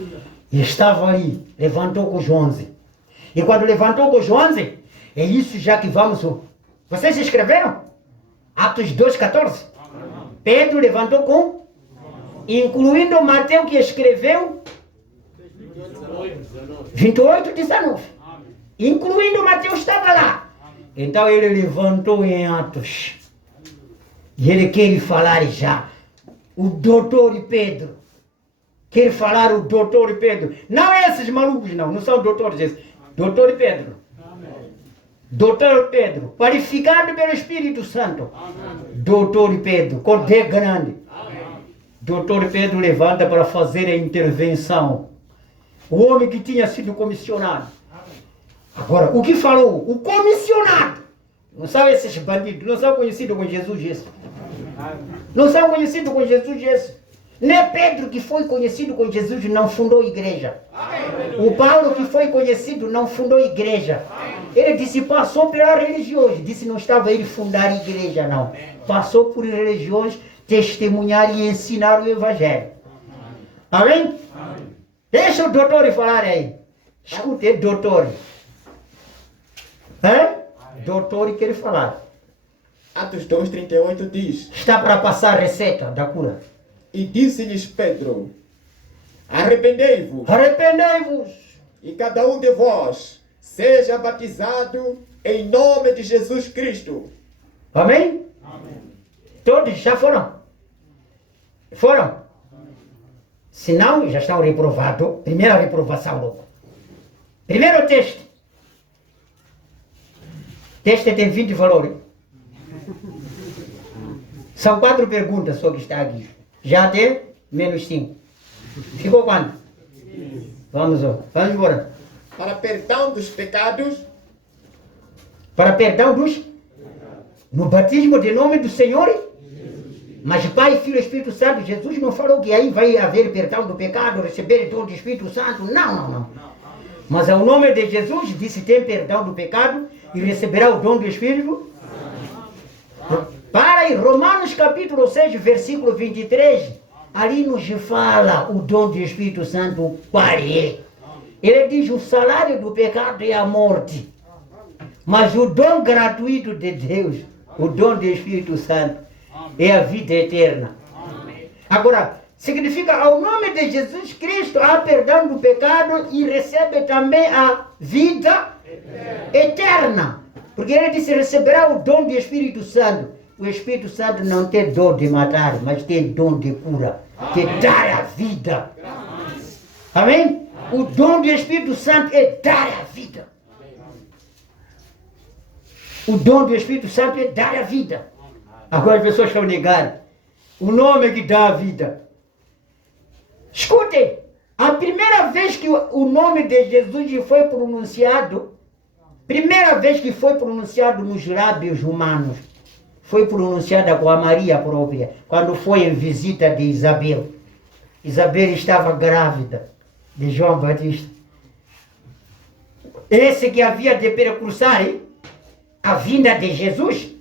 E estava ali, levantou com os 11. E quando levantou com os 11, é isso já que vamos... Vocês escreveram? Atos 2:14. Pedro levantou com... Incluindo Mateus que escreveu... 28:19. Incluindo Mateus estava lá. Então ele levantou em Atos. E ele quer falar já. O doutor Pedro. Quer falar o doutor Pedro. Não esses malucos, não são doutores esses. Doutor Pedro. Doutor Pedro, qualificado pelo Espírito Santo. Doutor Pedro, com D grande. Doutor Pedro levanta para fazer a intervenção. O homem que tinha sido comissionado. Agora, o que falou? O comissionado. Não são esses bandidos, não são conhecidos com Jesus esse. Não são conhecidos com Jesus esse. Nem Pedro, que foi conhecido com Jesus, não fundou igreja. O Paulo, que foi conhecido, não fundou igreja. Ele disse, passou pelas religiões. Disse, não estava ele fundar igreja, não. Passou por religiões, testemunhar e ensinar o evangelho. Amém? Deixa o doutor falar aí. Escute, doutor. Doutor quer falar. Atos 2:38 diz: Está para passar a receita da cura. E disse-lhes Pedro: Arrependei-vos, Arrependei-vos. e cada um de vós seja batizado em nome de Jesus Cristo. Amém? Todos já foram? Foram? Se não, já estão reprovados. Primeira reprovação logo. Primeiro teste. Teste tem 20 valores. São 4 perguntas só que está aqui. Já tem menos 5. Ficou quanto? Vamos embora. Para perdão dos pecados, Para perdão dos... No batismo de nome do Senhor? Mas Pai, Filho e Espírito Santo, Jesus não falou que aí vai haver perdão do pecado, receber o dom do Espírito Santo. Não. Mas ao nome de Jesus disse tem perdão do pecado e receberá o dom do Espírito. Para aí, Romanos capítulo 6, versículo 23, ali nos fala o dom do Espírito Santo qual é. Ele diz o salário do pecado é a morte. Mas o dom gratuito de Deus, o dom do Espírito Santo, é a vida eterna. Agora, significa ao nome de Jesus Cristo há perdão do pecado e recebe também a vida eterna. Porque ele disse, receberá o dom do Espírito Santo. O Espírito Santo não tem dom de matar, mas tem dom de cura, de dar a vida. Amém? O dom do Espírito Santo é dar a vida. O dom do Espírito Santo é dar a vida. Agora as pessoas estão negando. O nome que dá a vida. Escute, a primeira vez que o nome de Jesus foi pronunciado, primeira vez que foi pronunciado nos lábios humanos, foi pronunciada com a Maria própria, quando foi em visita de Isabel. Isabel estava grávida de João Batista. Esse que havia de percursar a vinda de Jesus,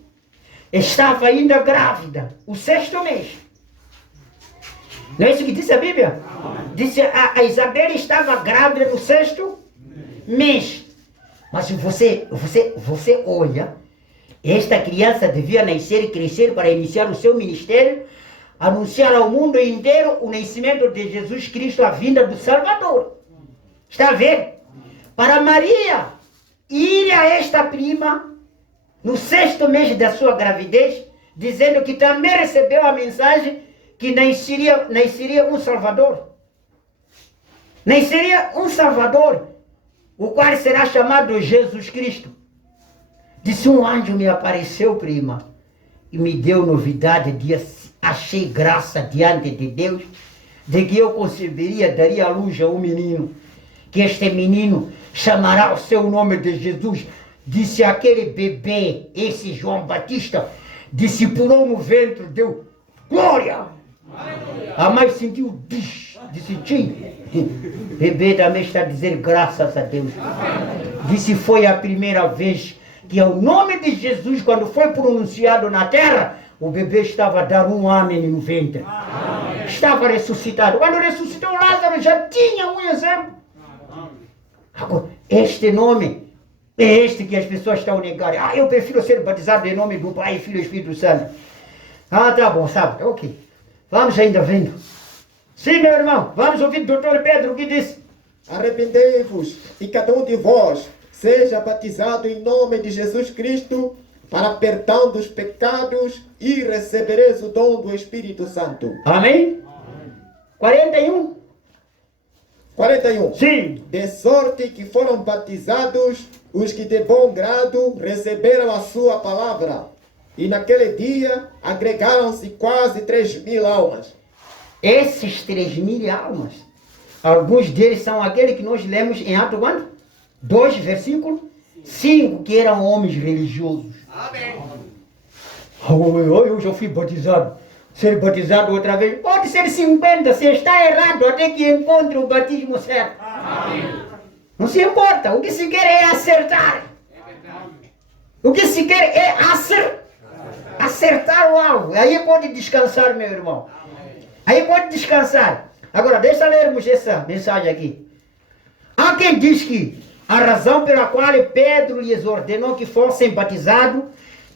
estava ainda grávida, o 6º mês. Não é isso que diz a Bíblia? Diz a Isabel estava grávida no 6º mês. Mas você olha, esta criança devia nascer e crescer para iniciar o seu ministério, anunciar ao mundo inteiro o nascimento de Jesus Cristo, a vinda do Salvador. Está a ver? Para Maria ir a esta prima, no 6º mês da sua gravidez, dizendo que também recebeu a mensagem que nasceria um Salvador. Nasceria um Salvador, o qual será chamado Jesus Cristo. Disse, um anjo me apareceu, prima, e me deu novidade de achei graça diante de Deus, de que eu conceberia, daria à luz a um menino, que este menino chamará o seu nome de Jesus. Disse aquele bebê, esse João Batista, discipulou no ventre, deu glória. A mãe sentiu, disse, tio, bebê também está a dizer graças a Deus. Disse, foi a primeira vez que o nome de Jesus, quando foi pronunciado na terra, o bebê estava a dar um amém no ventre. Estava ressuscitado. Quando ressuscitou Lázaro, já tinha um exemplo. Agora, este nome é este que as pessoas estão negando. Eu prefiro ser batizado em nome do Pai, Filho e Espírito Santo. Tá bom, sabe? Ok. Vamos ainda vendo. Sim, meu irmão. Vamos ouvir o doutor Pedro, o que disse. Arrependei-vos, e cada um de vós seja batizado em nome de Jesus Cristo, para perdão dos pecados e recebereis o dom do Espírito Santo. Amém? 41. 41. Sim. De sorte que foram batizados os que de bom grado receberam a sua palavra. E naquele dia agregaram-se quase 3.000 almas. Esses 3.000 almas, alguns deles são aqueles que nós lemos em Atos quanto? 2, versículo 5, que eram homens religiosos. Amém. Eu já fui batizado. Ser batizado outra vez, pode ser 50, se está errado, até que encontre o batismo certo. Amém. Não se importa, o que se quer é acertar. O que se quer é acertar o alvo. Aí pode descansar, meu irmão. Aí pode descansar. Agora, deixa lermos essa mensagem aqui. Há quem diz que a razão pela qual Pedro lhes ordenou que fossem batizados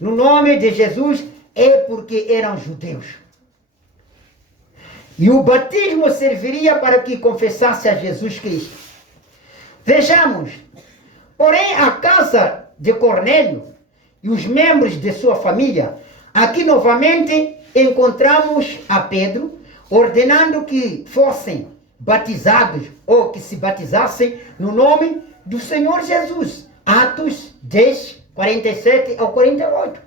no nome de Jesus é porque eram judeus. E o batismo serviria para que confessasse a Jesus Cristo. Vejamos. Porém, a casa de Cornélio e os membros de sua família, aqui novamente encontramos a Pedro ordenando que fossem batizados ou que se batizassem no nome do Senhor Jesus. Atos 10, 47 ao 48.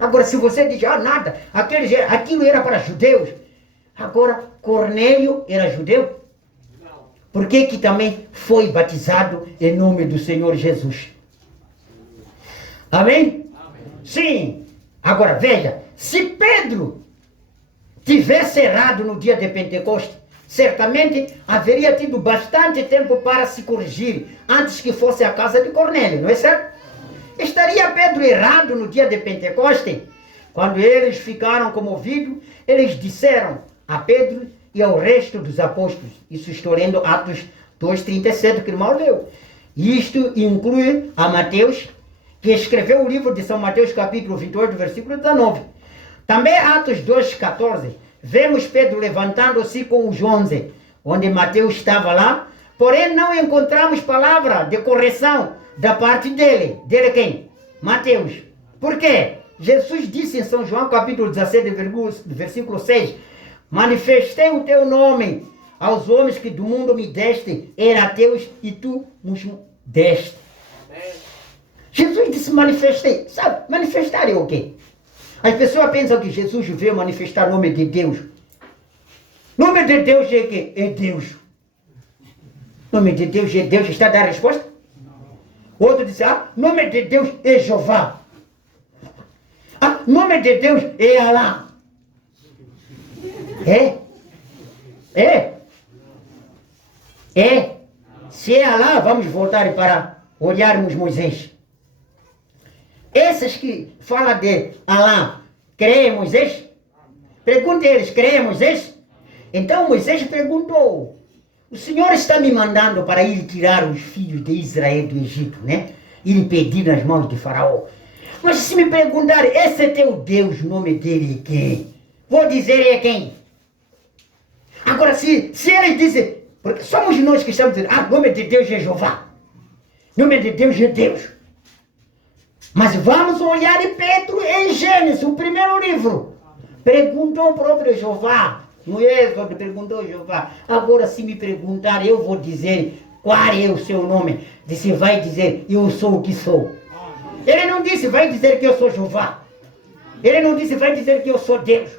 Agora, se você diz, nada, aquilo era para judeus. Agora, Cornélio era judeu? Por que também foi batizado em nome do Senhor Jesus? Amém? Sim. Agora, veja, se Pedro tivesse errado no dia de Pentecostes, certamente haveria tido bastante tempo para se corrigir antes que fosse à casa de Cornélio, não é certo? Estaria Pedro errado no dia de Pentecostes? Quando eles ficaram comovidos, eles disseram a Pedro e ao resto dos apóstolos. Isso estou lendo Atos 2,37, que o irmão leu. Isto inclui a Mateus, que escreveu o livro de São Mateus, capítulo 28, versículo 19. Também Atos 2,14. Vemos Pedro levantando-se com os 11, onde Mateus estava lá. Porém, não encontramos palavra de correção da parte dele. Dele quem? Mateus. Por quê? Jesus disse em São João, capítulo 17, versículo 6, manifestei o teu nome aos homens que do mundo me deste, eram teus e tu nos deste. Jesus disse manifestei. Sabe, manifestar é o quê? As pessoas pensam que Jesus veio manifestar o nome de Deus. Nome de Deus é quê? É Deus. Nome de Deus é Deus. Está a dar a resposta? Outro disse, nome de Deus é Jeová. Nome de Deus é Alá. Se é Alá, vamos voltar para olharmos Moisés. Esses que falam de Alá, creem em Moisés? Pergunta eles, creem em Moisés? Então Moisés perguntou, o Senhor está me mandando para ir tirar os filhos de Israel do Egito, né? Ir pedir nas mãos de Faraó. Mas se me perguntarem, esse é teu Deus, o nome dele é quem? Vou dizer é quem? Agora, se eles dizem, porque somos nós que estamos dizendo, o nome de Deus é Jeová. O nome de Deus é Deus. Mas vamos olhar em Pedro, em Gênesis, o primeiro livro. Perguntou o próprio Jeová. No Êxodo perguntou Jeová. Agora, se me perguntar, eu vou dizer qual é o seu nome. Você vai dizer, eu sou o que sou. Ele não disse, vai dizer que eu sou Jeová. Ele não disse, vai dizer que eu sou Deus.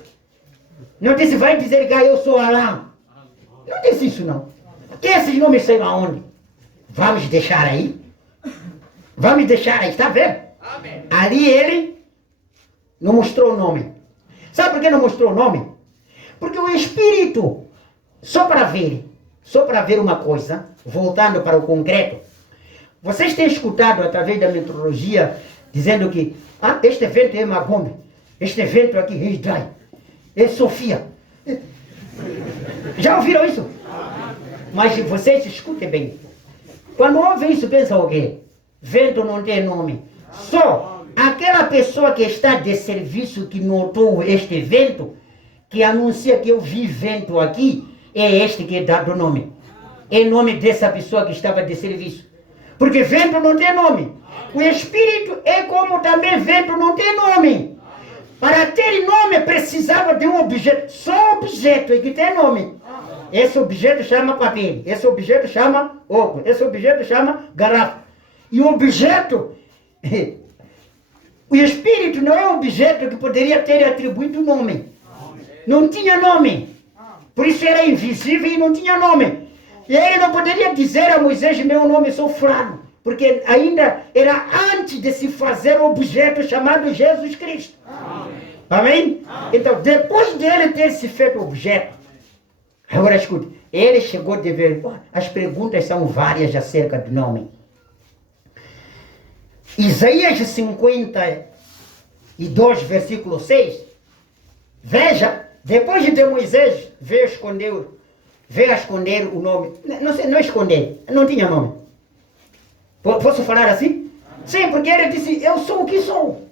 Não disse, vai dizer que eu sou Alá. Não disse isso, não. Que esses nomes saíram aonde? Vamos deixar aí. Vamos deixar aí, está vendo? Amém. Ali ele não mostrou o nome. Sabe por que não mostrou o nome? Porque o Espírito, só para ver uma coisa, voltando para o concreto, vocês têm escutado através da meteorologia dizendo que este evento é Magombe, este evento aqui é Idai, é Sofia. Já ouviram isso? Mas vocês escutem bem. Quando ouvem isso, pensam o quê? Vento não tem nome. Só aquela pessoa que está de serviço, que notou este evento, que anuncia que eu vi vento aqui, é este que é dado o nome. É o nome dessa pessoa que estava de serviço. Porque vento não tem nome. O Espírito é como como também vento não tem nome. Para ter nome precisava de um objeto. Só objeto é que tem nome. Esse objeto chama papel. Esse objeto chama oco. Esse objeto chama garrafa. E o objeto, o espírito não é um objeto que poderia ter atribuído nome. Não tinha nome. Por isso era invisível e não tinha nome. E ele não poderia dizer a Moisés: meu nome sou fulano. Porque ainda era antes de se fazer o objeto chamado Jesus Cristo. Amém? Então, depois dele ter se feito objeto, agora escute, ele chegou a ver, as perguntas são várias acerca do nome. Isaías 52, versículo 6, veja, depois de Moisés veio a esconder o nome, não esconder, não tinha nome. Posso falar assim? Sim, porque ele disse: eu sou o que sou.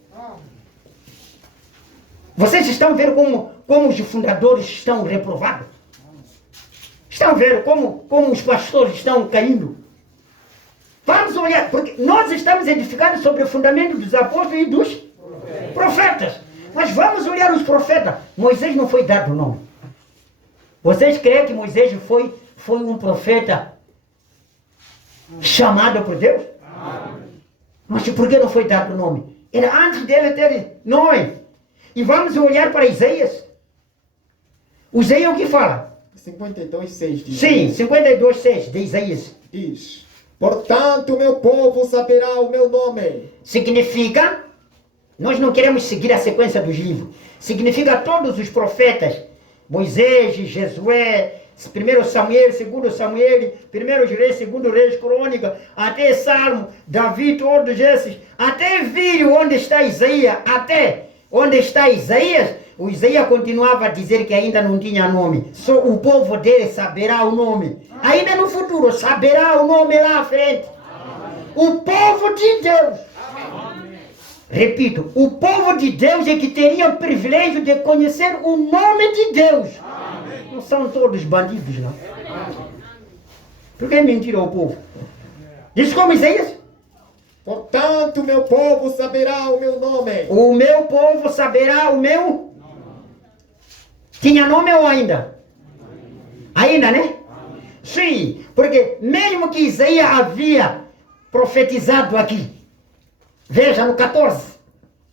Vocês estão vendo como os fundadores estão reprovados? Estão vendo como os pastores estão caindo? Vamos olhar, porque nós estamos edificados sobre o fundamento dos apóstolos e dos profetas. Mas vamos olhar os profetas. Moisés não foi dado nome. Vocês creem que Moisés foi um profeta chamado por Deus? Mas por que não foi dado nome? Era antes dele ter nome. E vamos olhar para Isaías. O Isaías o que fala? 52:6 diz. Sim, 52:6 de Isaías. Diz: portanto, o meu povo saberá o meu nome. Significa, nós não queremos seguir a sequência dos livros. Significa todos os profetas. Moisés, Josué, 1 Samuel, 2 Samuel, 1 Reis, 2 Reis, Crônica, até Salmo, Davi, todos esses. Até vir onde está Isaías, onde está Isaías, o Isaías continuava a dizer que ainda não tinha nome. Só o povo dele saberá o nome. Ainda no futuro, saberá o nome lá à frente. O povo de Deus. Repito, o povo de Deus é que teria o privilégio de conhecer o nome de Deus. Não são todos bandidos, não. Por que mentira ao povo? Diz como Isaías? Portanto, meu povo saberá o meu nome. O meu povo saberá o meu... Tinha nome ou ainda? Ainda, né? Sim, porque mesmo que Isaías havia profetizado aqui, veja no 14,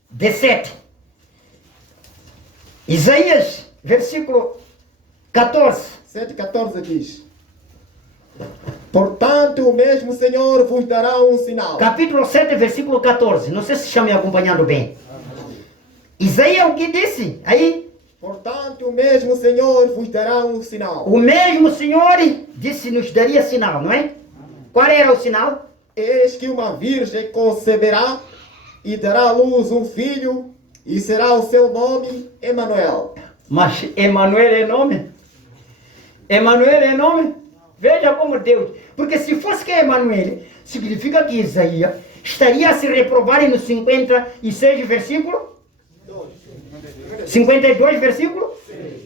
17. Isaías, versículo 14. 7:14 diz: portanto, o mesmo Senhor vos dará um sinal. Capítulo 7, versículo 14. Não sei se estão me acompanhando bem. Isaías o que disse? Aí. Portanto, o mesmo Senhor vos dará um sinal. O mesmo Senhor disse nos daria sinal, não é? Qual era o sinal? Eis que uma virgem conceberá e dará à luz um filho, e será o seu nome Emanuel. Mas Emanuel é nome? Emanuel é nome? Veja como Deus. Porque se fosse que Emanuel, significa que Isaías estaria a se reprovar no 56 versículo? 52 versículo?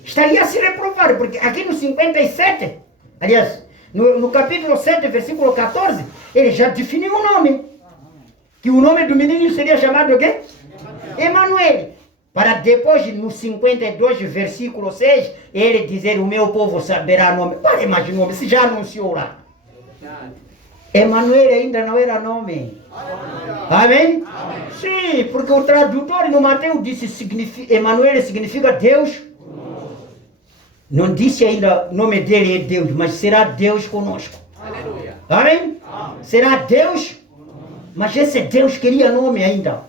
Estaria a se reprovar, porque aqui no 57, aliás, no capítulo 7, versículo 14, ele já definiu o nome. Que o nome do menino seria chamado o quê? Emanuel. Para depois, no 52, versículo 6, ele dizer: o meu povo saberá o nome. Para mais nome, se já anunciou lá. Emanuel ainda não era nome. Amém? Sim, porque o tradutor no Mateus disse: Emanuel significa Deus. Não disse ainda o nome dele é Deus, mas será Deus conosco. Amém? Será Deus, mas esse Deus queria nome ainda.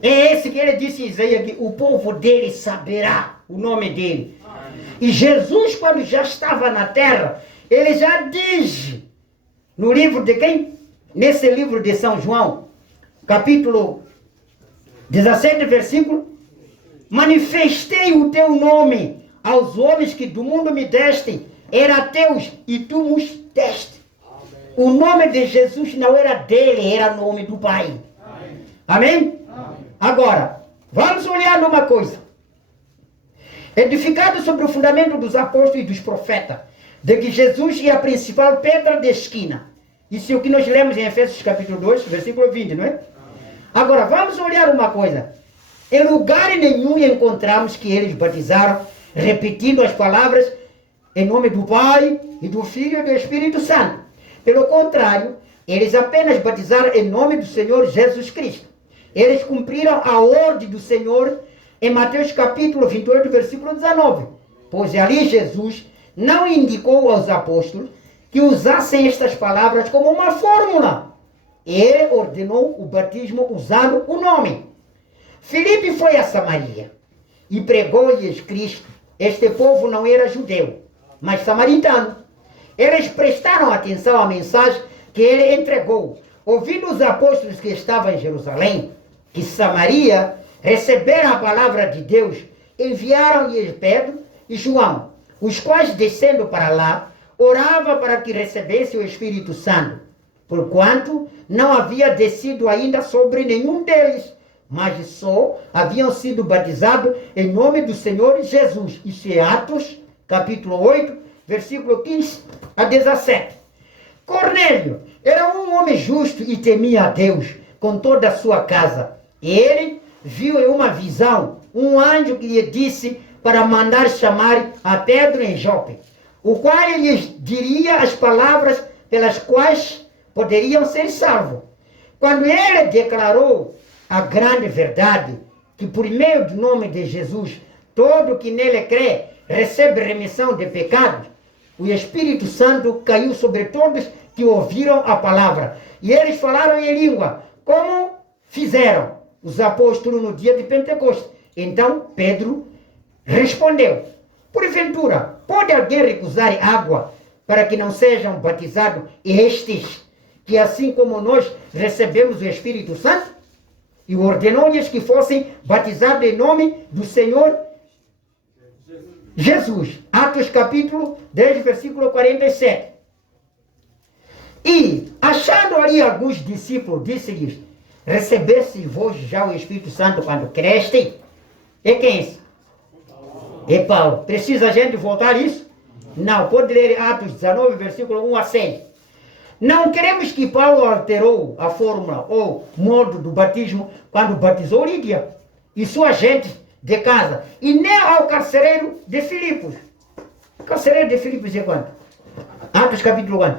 É esse que ele disse em Isaías, que o povo dele saberá o nome dele. E Jesus, quando já estava na terra, ele já diz, no livro de quem? Nesse livro de São João, capítulo 17, versículo: manifestei o teu nome aos homens que do mundo me deste, era teus e tu nos deste. O nome de Jesus não era dele, era nome do Pai. Amém? Agora, vamos olhar numa coisa. Edificado sobre o fundamento dos apóstolos e dos profetas, de que Jesus é a principal pedra de esquina. Isso é o que nós lemos em Efésios capítulo 2, versículo 20, não é? Agora, vamos olhar uma coisa. Em lugar nenhum encontramos que eles batizaram, repetindo as palavras em nome do Pai, e do Filho e do Espírito Santo. Pelo contrário, eles apenas batizaram em nome do Senhor Jesus Cristo. Eles cumpriram a ordem do Senhor em Mateus capítulo 28, versículo 19. Pois ali Jesus não indicou aos apóstolos que usassem estas palavras como uma fórmula. Ele ordenou o batismo usando o nome. Filipe foi a Samaria e pregou-lhes Cristo. Este povo não era judeu, mas samaritano. Eles prestaram atenção à mensagem que ele entregou. Ouvindo os apóstolos que estavam em Jerusalém, que Samaria receberam a palavra de Deus, enviaram-lhes Pedro e João, os quais, descendo para lá, oravam para que recebesse o Espírito Santo, porquanto não havia descido ainda sobre nenhum deles, mas só haviam sido batizados em nome do Senhor Jesus. Isso é Atos, capítulo 8, versículo 15 a 17. Cornélio era um homem justo e temia a Deus com toda a sua casa. Ele viu em uma visão um anjo que lhe disse para mandar chamar a Pedro em Jope, o qual lhes diria as palavras pelas quais poderiam ser salvos. Quando ele declarou a grande verdade, que por meio do nome de Jesus, todo que nele crê recebe remissão de pecados, o Espírito Santo caiu sobre todos que ouviram a palavra. E eles falaram em língua, como fizeram os apóstolos no dia de Pentecostes. Então Pedro respondeu: porventura, pode alguém recusar água para que não sejam batizados estes, que assim como nós recebemos o Espírito Santo? E ordenou-lhes que fossem batizados em nome do Senhor Jesus. Atos capítulo 10, versículo 47. E, achando ali alguns discípulos, disse-lhes: recebeste vós já o Espírito Santo quando creste? E quem é esse? É Paulo. Precisa a gente voltar a isso? Não, pode ler Atos 19, versículo 1 a 6. Não queremos que Paulo alterou a fórmula ou modo do batismo quando batizou Lídia e sua gente de casa, e nem ao carcereiro de Filipos. O carcereiro de Filipos é quanto? Atos capítulo 1.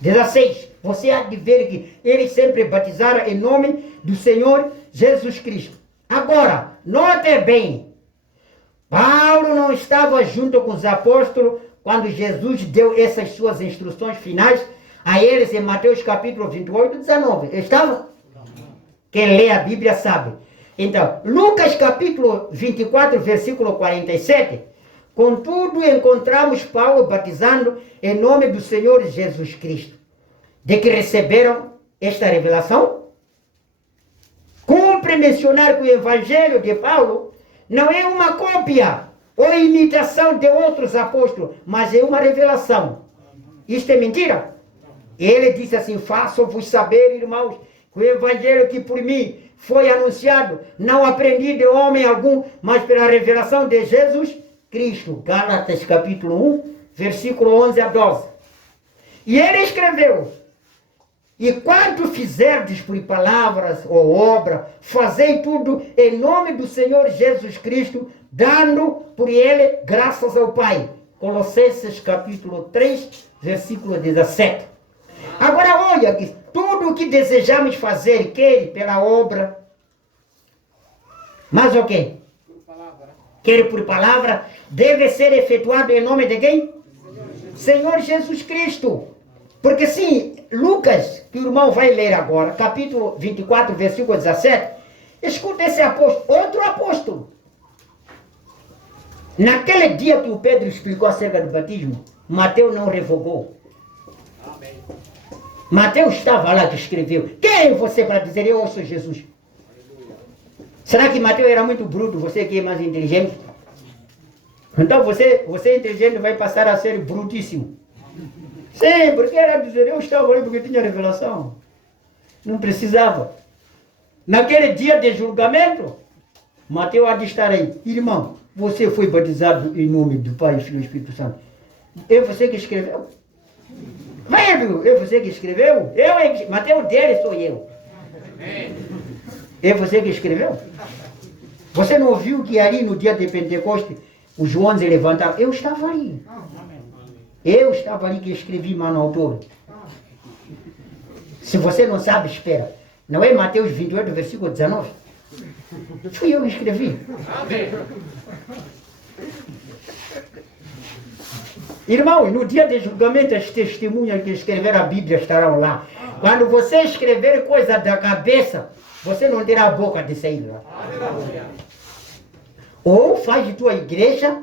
16. Você há de ver que eles sempre batizaram em nome do Senhor Jesus Cristo. Agora, note bem, Paulo não estava junto com os apóstolos quando Jesus deu essas suas instruções finais a eles em Mateus capítulo 28, 19. Estava? Quem lê a Bíblia sabe. Então, Lucas capítulo 24, versículo 47. Contudo, encontramos Paulo batizando em nome do Senhor Jesus Cristo. De que receberam esta revelação? Cumpre mencionar que o Evangelho de Paulo não é uma cópia ou imitação de outros apóstolos, mas é uma revelação. Isto é mentira? Ele disse assim: faço-vos saber, irmãos, que o Evangelho que por mim foi anunciado, não aprendi de homem algum, mas pela revelação de Jesus Cristo. Gálatas capítulo 1, versículo 11 a 12. E ele escreveu: e quanto fizerdes por palavras ou obra, fazei tudo em nome do Senhor Jesus Cristo, dando por ele graças ao Pai. Colossenses capítulo 3, versículo 17. Agora olha aqui, tudo o que desejamos fazer, quer pela obra, mas o quê? Quer por palavra, deve ser efetuado em nome de quem? Senhor Jesus Cristo. Porque sim, Lucas, que o irmão vai ler agora, capítulo 24, versículo 17, escuta esse apóstolo, outro apóstolo. Naquele dia que o Pedro explicou acerca do batismo, Mateus não revogou. Mateus estava lá que escreveu. Quem é você para dizer eu sou Jesus? Será que Mateus era muito bruto, você que é mais inteligente? Então você inteligente vai passar a ser brutíssimo. Sim, porque era dizer eu estava ali porque tinha revelação. Não precisava. Naquele dia de julgamento, Mateus há de estar aí. Irmão, você foi batizado em nome do Pai, Filho e Espírito Santo. É você que escreveu? Vai, é você que escreveu? Mateus dele sou eu. É você que escreveu? Você não ouviu que ali no dia de Pentecostes os 11 levantaram? Eu estava ali. Eu estava ali que escrevi mano autor. Se você não sabe, espera. Não é Mateus 28, versículo 19? Fui eu que escrevi. Irmão, no dia de julgamento as testemunhas que escreveram a Bíblia estarão lá. Quando você escrever coisa da cabeça, você não terá a boca de sair lá. Ou faz de tua igreja,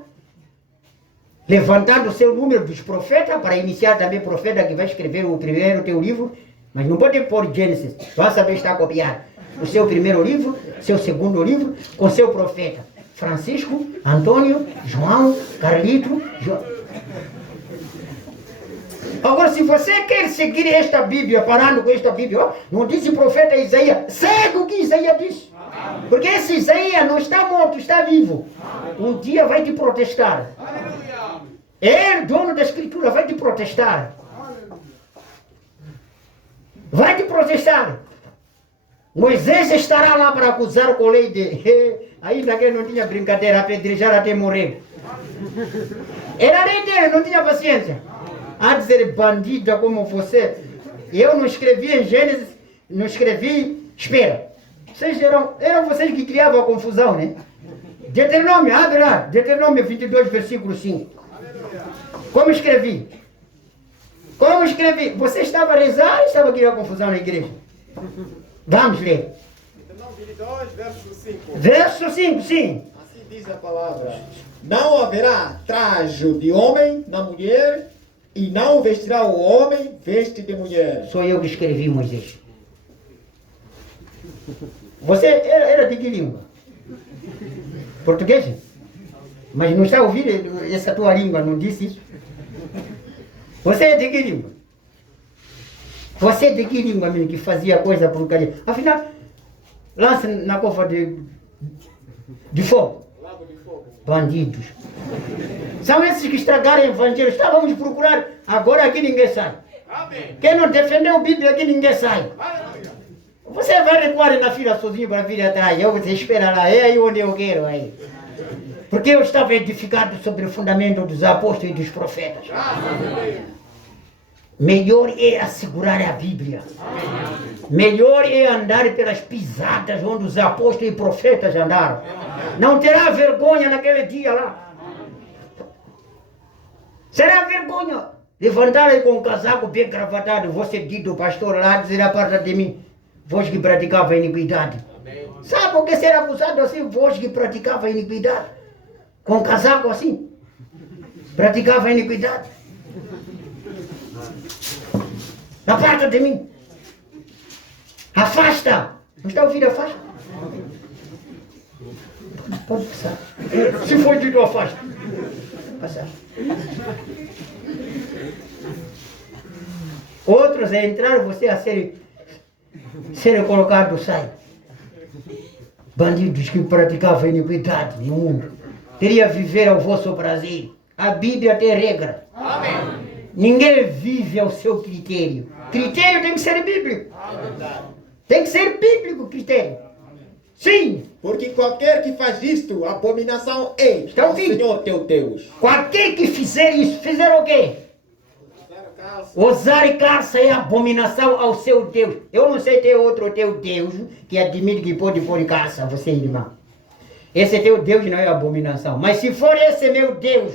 levantando o seu número dos profetas, para iniciar também profeta que vai escrever o primeiro teu livro, mas não pode pôr Gênesis, vai saber estar copiado. O seu primeiro livro, seu segundo livro, com seu profeta. Francisco, Antônio, João, Carlito, Agora, se você quer seguir esta Bíblia, parando com esta Bíblia, ó, não diz o profeta Isaías, segue o que Isaías diz. Porque esse Isaías não está morto, está vivo. Um dia vai te protestar. Ele, dono da Escritura, vai te protestar. Vai te protestar. Moisés estará lá para acusar com lei de... Ainda que ele não tinha brincadeira, apedrejar até morrer. Era a lei dele, não tinha paciência. A dizer, bandida como você. Eu não escrevi em Gênesis, não escrevi... Espera. Vocês eram vocês que criavam a confusão, né? Deuteronômio, abre lá. Deuteronômio 22, versículo 5. Como escrevi? Como escrevi? Você estava a rezar ou estava a criar confusão na igreja? Vamos ler. Deuteronômio 22, verso 5. Verso 5, sim. Assim diz a palavra. Não haverá trajo de homem na mulher, e não vestirá o homem veste de mulher. Sou eu que escrevi, Moisés. Você era de que língua? Português? Mas não está ouvindo essa tua língua, não disse isso? Você é de que língua? Você é de que língua, menino, que fazia coisa por carinho? Afinal, lança na cova de fogo. Bandidos. São esses que estragaram o evangelho. Estávamos procurar, agora aqui ninguém sai. Quem não defendeu a Bíblia aqui ninguém sai. Você vai recuar na fila sozinho para vir atrás. Você espera lá, é aí onde eu quero aí. Porque eu estava edificado sobre o fundamento dos apóstolos e dos profetas. Melhor é assegurar a Bíblia. Melhor é andar pelas pisadas onde os apóstolos e profetas andaram. Não terá vergonha naquele dia lá. Será vergonha levantar aí com um casaco bem gravatado, você dito pastor lá, dizer a parte de mim, vós que praticava iniquidade. Sabe por que ser acusado assim, vós que praticava iniquidade? Com um casaco assim, praticava iniquidade. Aparta de mim. Afasta. Não está ouvindo? Afasta. Pode passar. Se for dito, afasta. Passar. Outros a entrar, você a ser colocado, sai. Bandidos que praticavam iniquidade no mundo. Queria viver ao vosso prazer. A Bíblia tem regra. Amém. Ninguém vive ao seu critério. Critério tem que ser bíblico. Tem que ser bíblico o critério. Sim. Porque qualquer que faz isto, abominação é ao Senhor teu Deus. Qualquer que fizer isso, fizer o quê? Usar calça é abominação ao seu Deus. Eu não sei ter outro teu Deus que admite que pode pôr calça, você irmão. Esse teu Deus não é abominação. Mas se for esse meu Deus...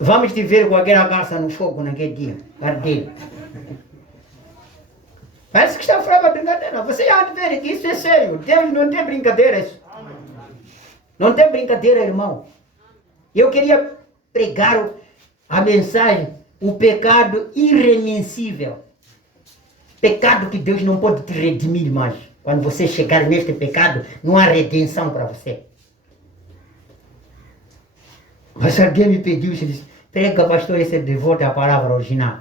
Vamos te ver com aquela calça no fogo naquele dia, ardeiro. Parece que está falando brincadeira. Você há de ver que isso é sério. Deus não tem brincadeira isso. Não tem brincadeira, irmão. Eu queria pregar a mensagem, o pecado irremissível. Pecado que Deus não pode te redimir mais. Quando você chegar neste pecado, não há redenção para você. Mas alguém me pediu, se disse, prega, pastor, esse de volta à palavra original.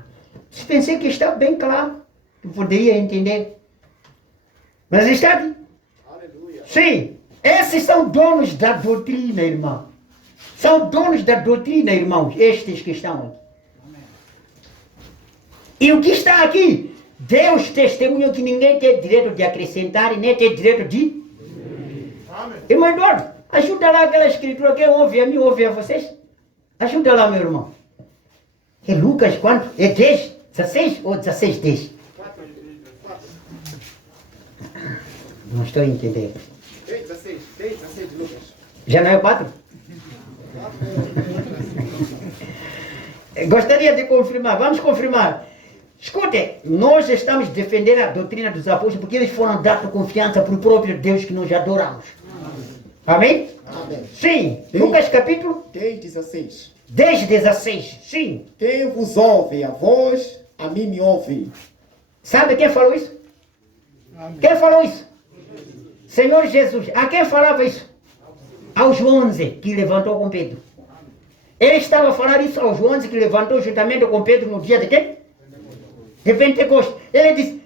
Pensei que está bem claro, que poderia entender. Mas está aqui. Aleluia. Sim, esses são donos da doutrina, irmão. São donos da doutrina, irmãos, estes que estão aqui. E o que está aqui Deus testemunha que ninguém tem direito de acrescentar e nem tem direito de... Irmão Eduardo, ajuda lá aquela escritura. Quem ouve a mim, ouve a vocês. Ajuda lá, meu irmão. É Lucas quanto? É 10, 16 ou 16, 10? Não estou entendendo. 16 de Lucas. Já não é 4? Gostaria de confirmar, vamos confirmar. Escute, nós estamos defendendo a doutrina dos apóstolos porque eles foram dados confiança para o próprio Deus que nós adoramos. Amém? Amém. Sim. Lucas capítulo 10, 16. 10, 16. Sim. Quem vos ouve a voz, a mim me ouve. Sabe quem falou isso? Quem falou isso? Senhor Jesus. A quem falava isso? Aos 11 que levantou com Pedro. Ele estava a falar isso aos 11 que levantou juntamente com Pedro no dia de quê? De Pentecostes. Ele disse,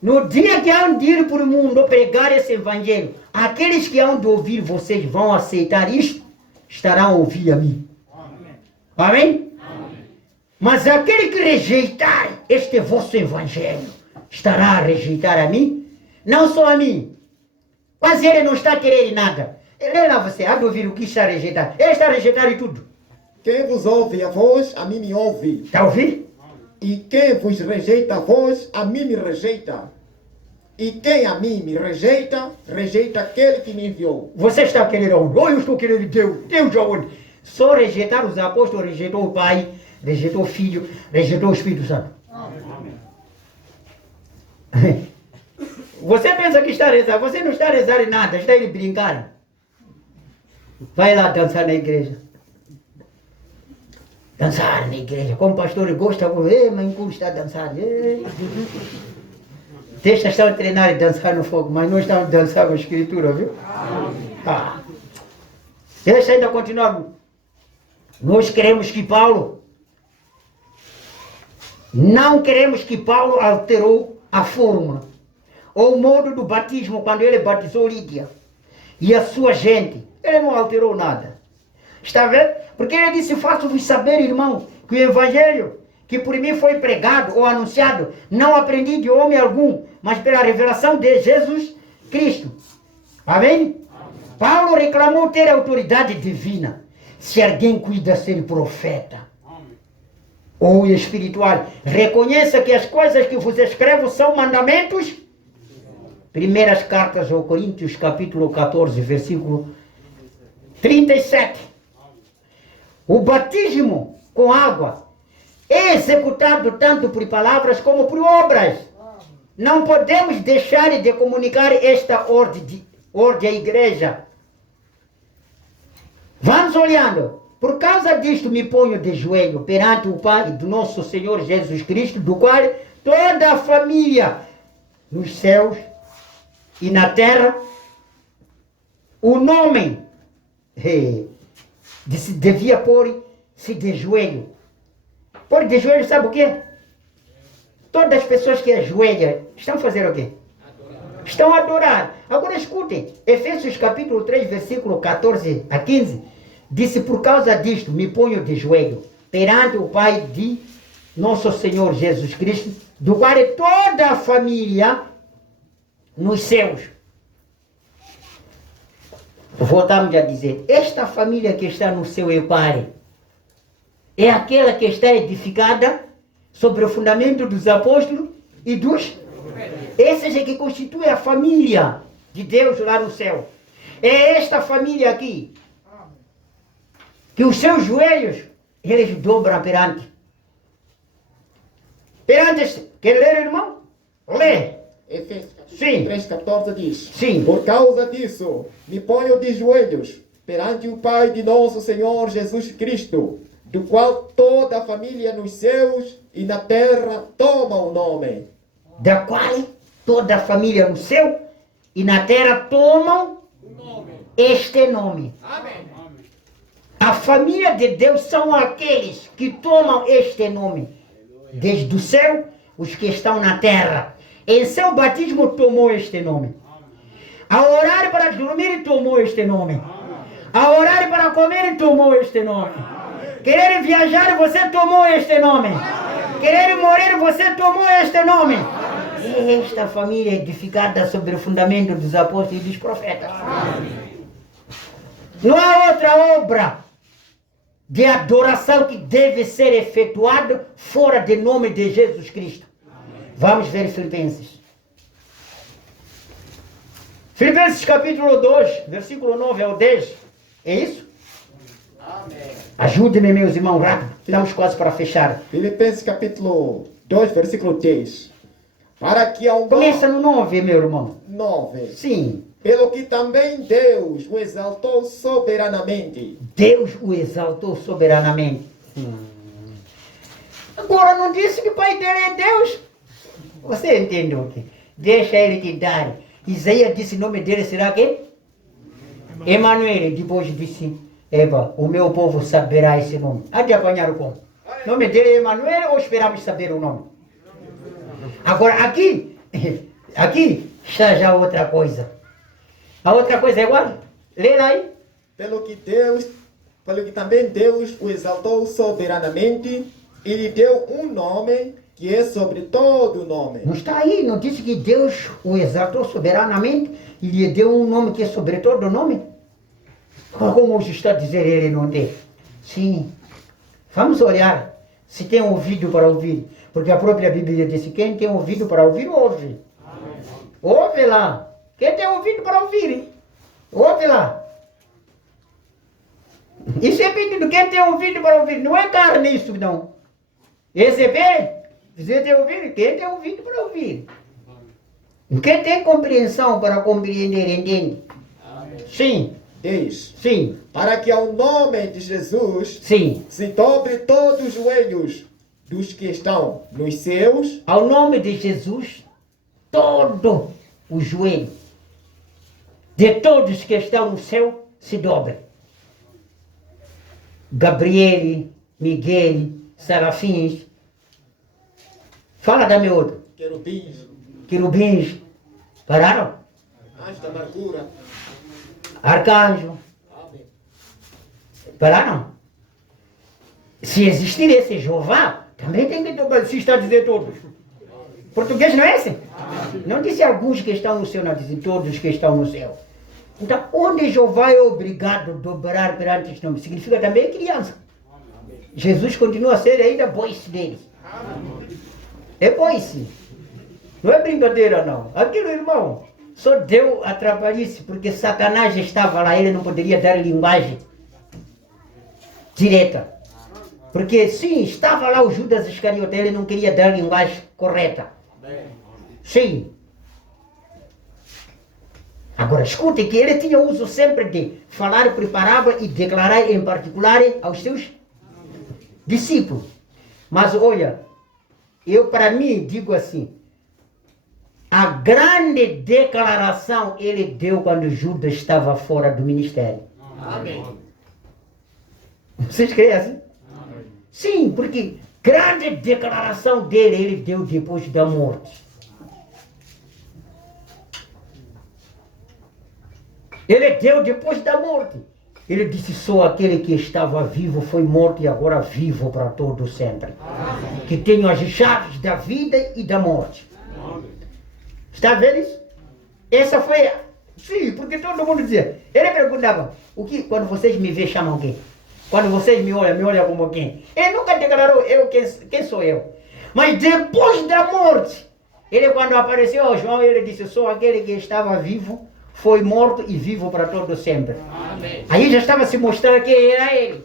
no dia que hão de ir para o mundo pregar esse evangelho, aqueles que hão de ouvir vocês vão aceitar isto, estarão a ouvir a mim. Amém? Mas aquele que rejeitar este vosso evangelho, estará a rejeitar a mim, não só a mim, mas ele não está a querer nada. Lê lá você, há de ouvir o que está a rejeitar. Ele está a rejeitar em tudo. Quem vos ouve a voz, a mim me ouve. Está a ouvir? E quem vos rejeita a vós, a mim me rejeita. E quem a mim me rejeita, rejeita aquele que me enviou. Você está querendo aonde? Ou eu estou querendo Deus? Deus aonde? Só rejeitar os apóstolos, rejeitou o Pai, rejeitou o Filho, rejeitou o Espírito Santo. Você pensa que está a rezar, você não está a rezar em nada, está a ir brincar. Vai lá dançar na igreja. Dançar na igreja. Como o pastor gosta, mas custa dançar. Deixa estão a treinar e dançar no fogo, mas não estão a dançar com a escritura, viu? Ah. Deixa ainda continuar. Nós queremos que Paulo, não queremos que Paulo alterou a fórmula, ou o modo do batismo quando ele batizou Lídia e a sua gente. Ele não alterou nada. Está vendo? Porque ele disse, faço-vos saber, irmão, que o evangelho que por mim foi pregado ou anunciado, não aprendi de homem algum, mas pela revelação de Jesus Cristo. Amém? Paulo reclamou ter autoridade divina. Se alguém cuida ser profeta ou espiritual, reconheça que as coisas que vos escrevo são mandamentos. Primeiras cartas aos Coríntios, capítulo 14, versículo 37. O batismo com água é executado tanto por palavras como por obras. Não podemos deixar de comunicar esta ordem à igreja. Vamos olhando. Por causa disto me ponho de joelho perante o Pai do nosso Senhor Jesus Cristo, do qual toda a família nos céus e na terra, o nome devia pôr-se de joelho. Pôr de joelho, sabe o quê? Todas as pessoas que ajoelham estão fazendo o quê? Estão a adorar. Agora escutem, Efésios capítulo 3, versículo 14 a 15, disse, por causa disto me ponho de joelho perante o Pai de nosso Senhor Jesus Cristo, do qual é toda a família nos céus. Voltamos a dizer, esta família que está no céu e Pai, é aquela que está edificada sobre o fundamento dos apóstolos e dos... Essa é que constitui a família de Deus lá no céu. É esta família aqui que os seus joelhos, eles dobram perante. Quer ler, irmão? Lê. Efésios Sim. 3,14 diz, Sim. por causa disso, me ponho de joelhos perante o Pai de nosso Senhor Jesus Cristo, do qual toda a família nos céus e na terra toma o nome. Da qual toda a família no céu e na terra tomam este nome. Amém. A família de Deus são aqueles que tomam este nome. Desde o céu, os que estão na terra. Em seu batismo tomou este nome. A orar para dormir tomou este nome. A orar para comer tomou este nome. Querer viajar, você tomou este nome. querer morrer, você tomou este nome. Esta família é edificada sobre o fundamento dos apóstolos e dos profetas. Não há outra obra de adoração que deve ser efetuada fora do nome de Jesus Cristo. Vamos ver Filipenses. Filipenses capítulo 2, versículo 9 ao 10. É isso? Amém. Ajude-me, meus irmãos, rápido. Estamos quase para fechar. Filipenses capítulo 2, versículo 10. Para que ao Começa no 9, meu irmão. 9. Sim. Pelo que também Deus o exaltou soberanamente. Deus o exaltou soberanamente. Agora não disse que o pai dele é Deus? Você entendeu o que? Deixa ele te dar. Isaías disse o nome dele será que? Emanuel. Depois disse, Eva, o meu povo saberá esse nome. Há de apanhar o como? O nome dele é Emanuel ou esperamos saber o nome? Agora aqui está já outra coisa. A outra coisa é igual? Lê lá aí. Pelo que também Deus o exaltou soberanamente e lhe deu um nome que é sobre todo nome. Não está aí, não disse que Deus o exaltou soberanamente e lhe deu um nome que é sobre todo nome? Como hoje está a dizer ele não tem? Sim. Vamos olhar se tem ouvido para ouvir. Porque a própria Bíblia disse, quem tem ouvido para ouvir, ouve. Ouve lá. Quem tem ouvido para ouvir, hein? Ouve lá. Isso é pedido. Quem tem ouvido para ouvir. Não é carne isso, não. Esse é bem. Você tem ouvido? Quem tem ouvido para ouvir. Quem tem compreensão para compreender, entende? Sim. 10. Sim. Para que ao nome de Jesus Sim. se dobre todos os joelhos dos que estão nos céus. Ao nome de Jesus, todo o joelho de todos que estão no céu se dobra. Gabriel, Miguel, Serafins. Fala da meu outro. Querubins. Pararam? Anjo da amargura. Arcanjo. Pararam? Se existir esse Jeová, também tem que dobrar. Se está a dizer todos. Português não é esse? Não disse alguns que estão no céu, não disse todos que estão no céu. Então, onde Jeová é obrigado a dobrar perante este nome, significa também criança. Jesus continua a ser ainda voice dele. É voice. Não é brincadeira, não. Aquilo, irmão, só deu a trabalhice, porque Satanás estava lá, ele não poderia dar linguagem direta. Porque sim, estava lá o Judas Iscariote, ele não queria dar linguagem correta. Sim. Agora escute que ele tinha uso sempre de falar por parábola e declarar em particular aos seus discípulos. Mas olha, eu para mim digo assim, a grande declaração ele deu quando Judas estava fora do ministério. Amém. Vocês creem assim? Amém. Sim, porque grande declaração dele ele deu depois da morte. Ele deu depois da morte. Ele disse, só aquele que estava vivo foi morto e agora vivo para todo sempre. Amém. Que tenho as chaves da vida e da morte. Amém. Está vendo isso? Essa foi... Sim, porque todo mundo dizia. Ele perguntava, o que, quando vocês me veem, chamam quem? Quando vocês me olham como quem? Ele nunca declarou, quem sou eu? Mas depois da morte, ele quando apareceu ao João, ele disse, sou aquele que estava vivo, foi morto e vivo para todo sempre. Amém. Aí já estava se mostrando quem era ele.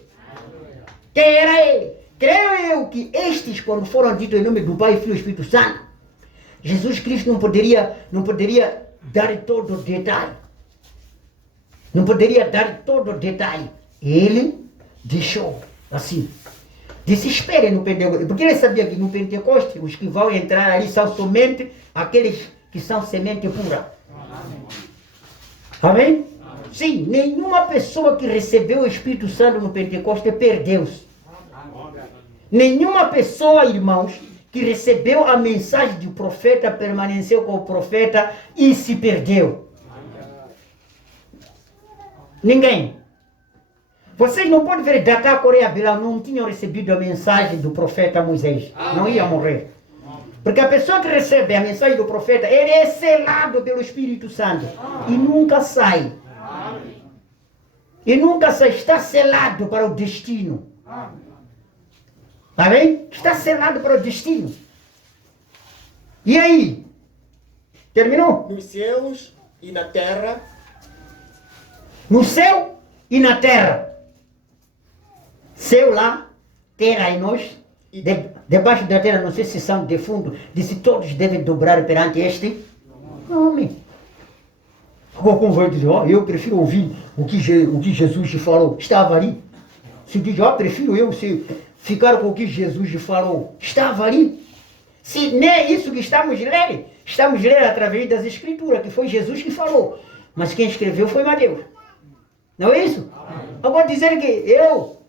Quem era ele? Creio eu que estes, quando foram ditos em nome do Pai, Filho e Espírito Santo, Jesus Cristo não poderia dar todo o detalhe. Não poderia dar todo o detalhe. Ele deixou assim. Disse, espere no Pentecostes. Porque ele sabia que no Pentecostes, os que vão entrar ali são somente aqueles que são semente pura. Amém? Amém? Sim, nenhuma pessoa que recebeu o Espírito Santo no Pentecostes perdeu-se. Nenhuma pessoa, irmãos, que recebeu a mensagem do profeta, permaneceu com o profeta e se perdeu. Ninguém. Vocês não podem ver Datá, Coreia, Bilal não tinham recebido a mensagem do profeta Moisés. Não ia morrer. Porque a pessoa que recebe a mensagem do profeta, ele é selado pelo Espírito Santo. E nunca sai. E nunca sai. Está selado para o destino. Tá bem? Está selado para o destino. E aí? Terminou? Nos céus e na terra, No céu e na terra. Céu lá, terra em nós. Debaixo da terra, não sei se são defuntos, disse todos devem dobrar perante este homem. Algum vai dizer, eu prefiro ouvir o que Jesus falou. Estava ali. Se diz, prefiro eu ficar com o que Jesus falou. Estava ali. Se nem é isso que estamos lendo através das Escrituras, que foi Jesus que falou. Mas quem escreveu foi Mateus. Não é isso? Agora dizer que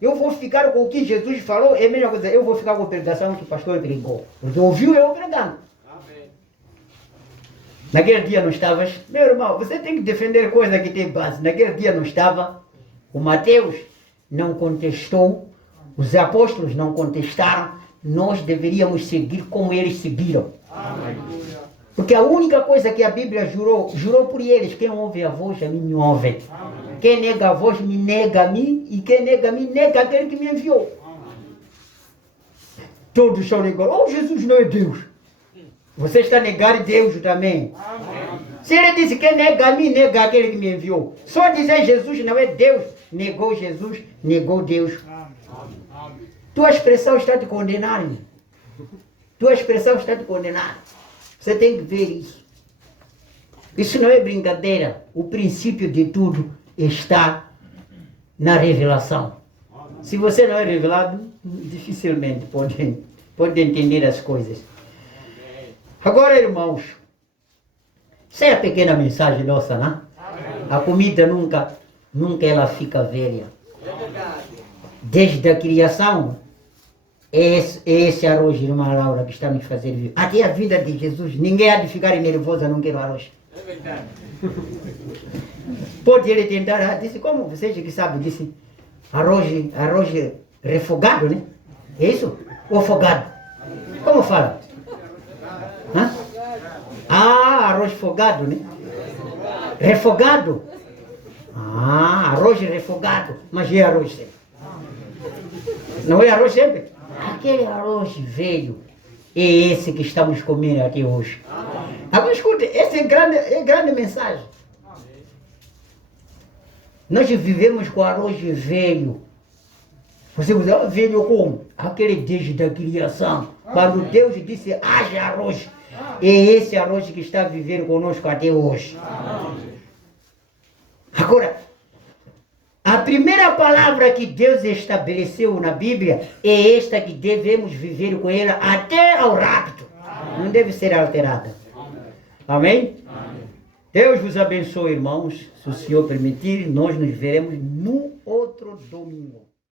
eu vou ficar com o que Jesus falou, é a mesma coisa, eu vou ficar com a pregação que o pastor pregou. Porque ouviu eu pregando. Naquele dia não estavas, meu irmão, você tem que defender coisa que tem base. Naquele dia não estava, o Mateus não contestou, os apóstolos não contestaram, nós deveríamos seguir como eles seguiram. Porque a única coisa que a Bíblia jurou por eles, quem ouve a voz, a mim me ouve. Quem nega a voz, me nega a mim, e quem nega a mim, nega aquele que me enviou. Todos são igual. Jesus não é Deus. Você está a negar Deus também. Se ele disse que nega a mim, nega aquele que me enviou. Só dizer Jesus não é Deus, negou Jesus, negou Deus. Tua expressão está te condenando. Tua expressão está te condenando. Você tem que ver isso. Isso não é brincadeira. O princípio de tudo está na revelação. Se você não é revelado, dificilmente pode entender as coisas. Agora, irmãos, essa é a pequena mensagem nossa, né? A comida nunca ela fica velha. Desde a criação, é esse arroz, irmã Laura, que está nos fazendo viver. Até a vida de Jesus, ninguém há de ficar nervoso, não quero arroz. É verdade. Pode ele tentar, disse, como vocês que sabem, disse, arroz refogado, né? É isso? Ou afogado? Como fala? Hã? Arroz fogado, né? Refogado? Arroz refogado. Mas é arroz sempre. Não é arroz sempre? Aquele arroz velho é esse que estamos comendo aqui hoje. Agora escute, essa é grande mensagem. Nós vivemos com arroz velho. Você usa velho como? Aquele desde a criação. Quando Deus disse, haja arroz. É esse arroz que está vivendo conosco até hoje. Agora, a primeira palavra que Deus estabeleceu na Bíblia é esta que devemos viver com ela até ao rapto. Não deve ser alterada. Amém? Deus vos abençoe, irmãos. Se o Senhor permitir, nós nos veremos no outro domingo.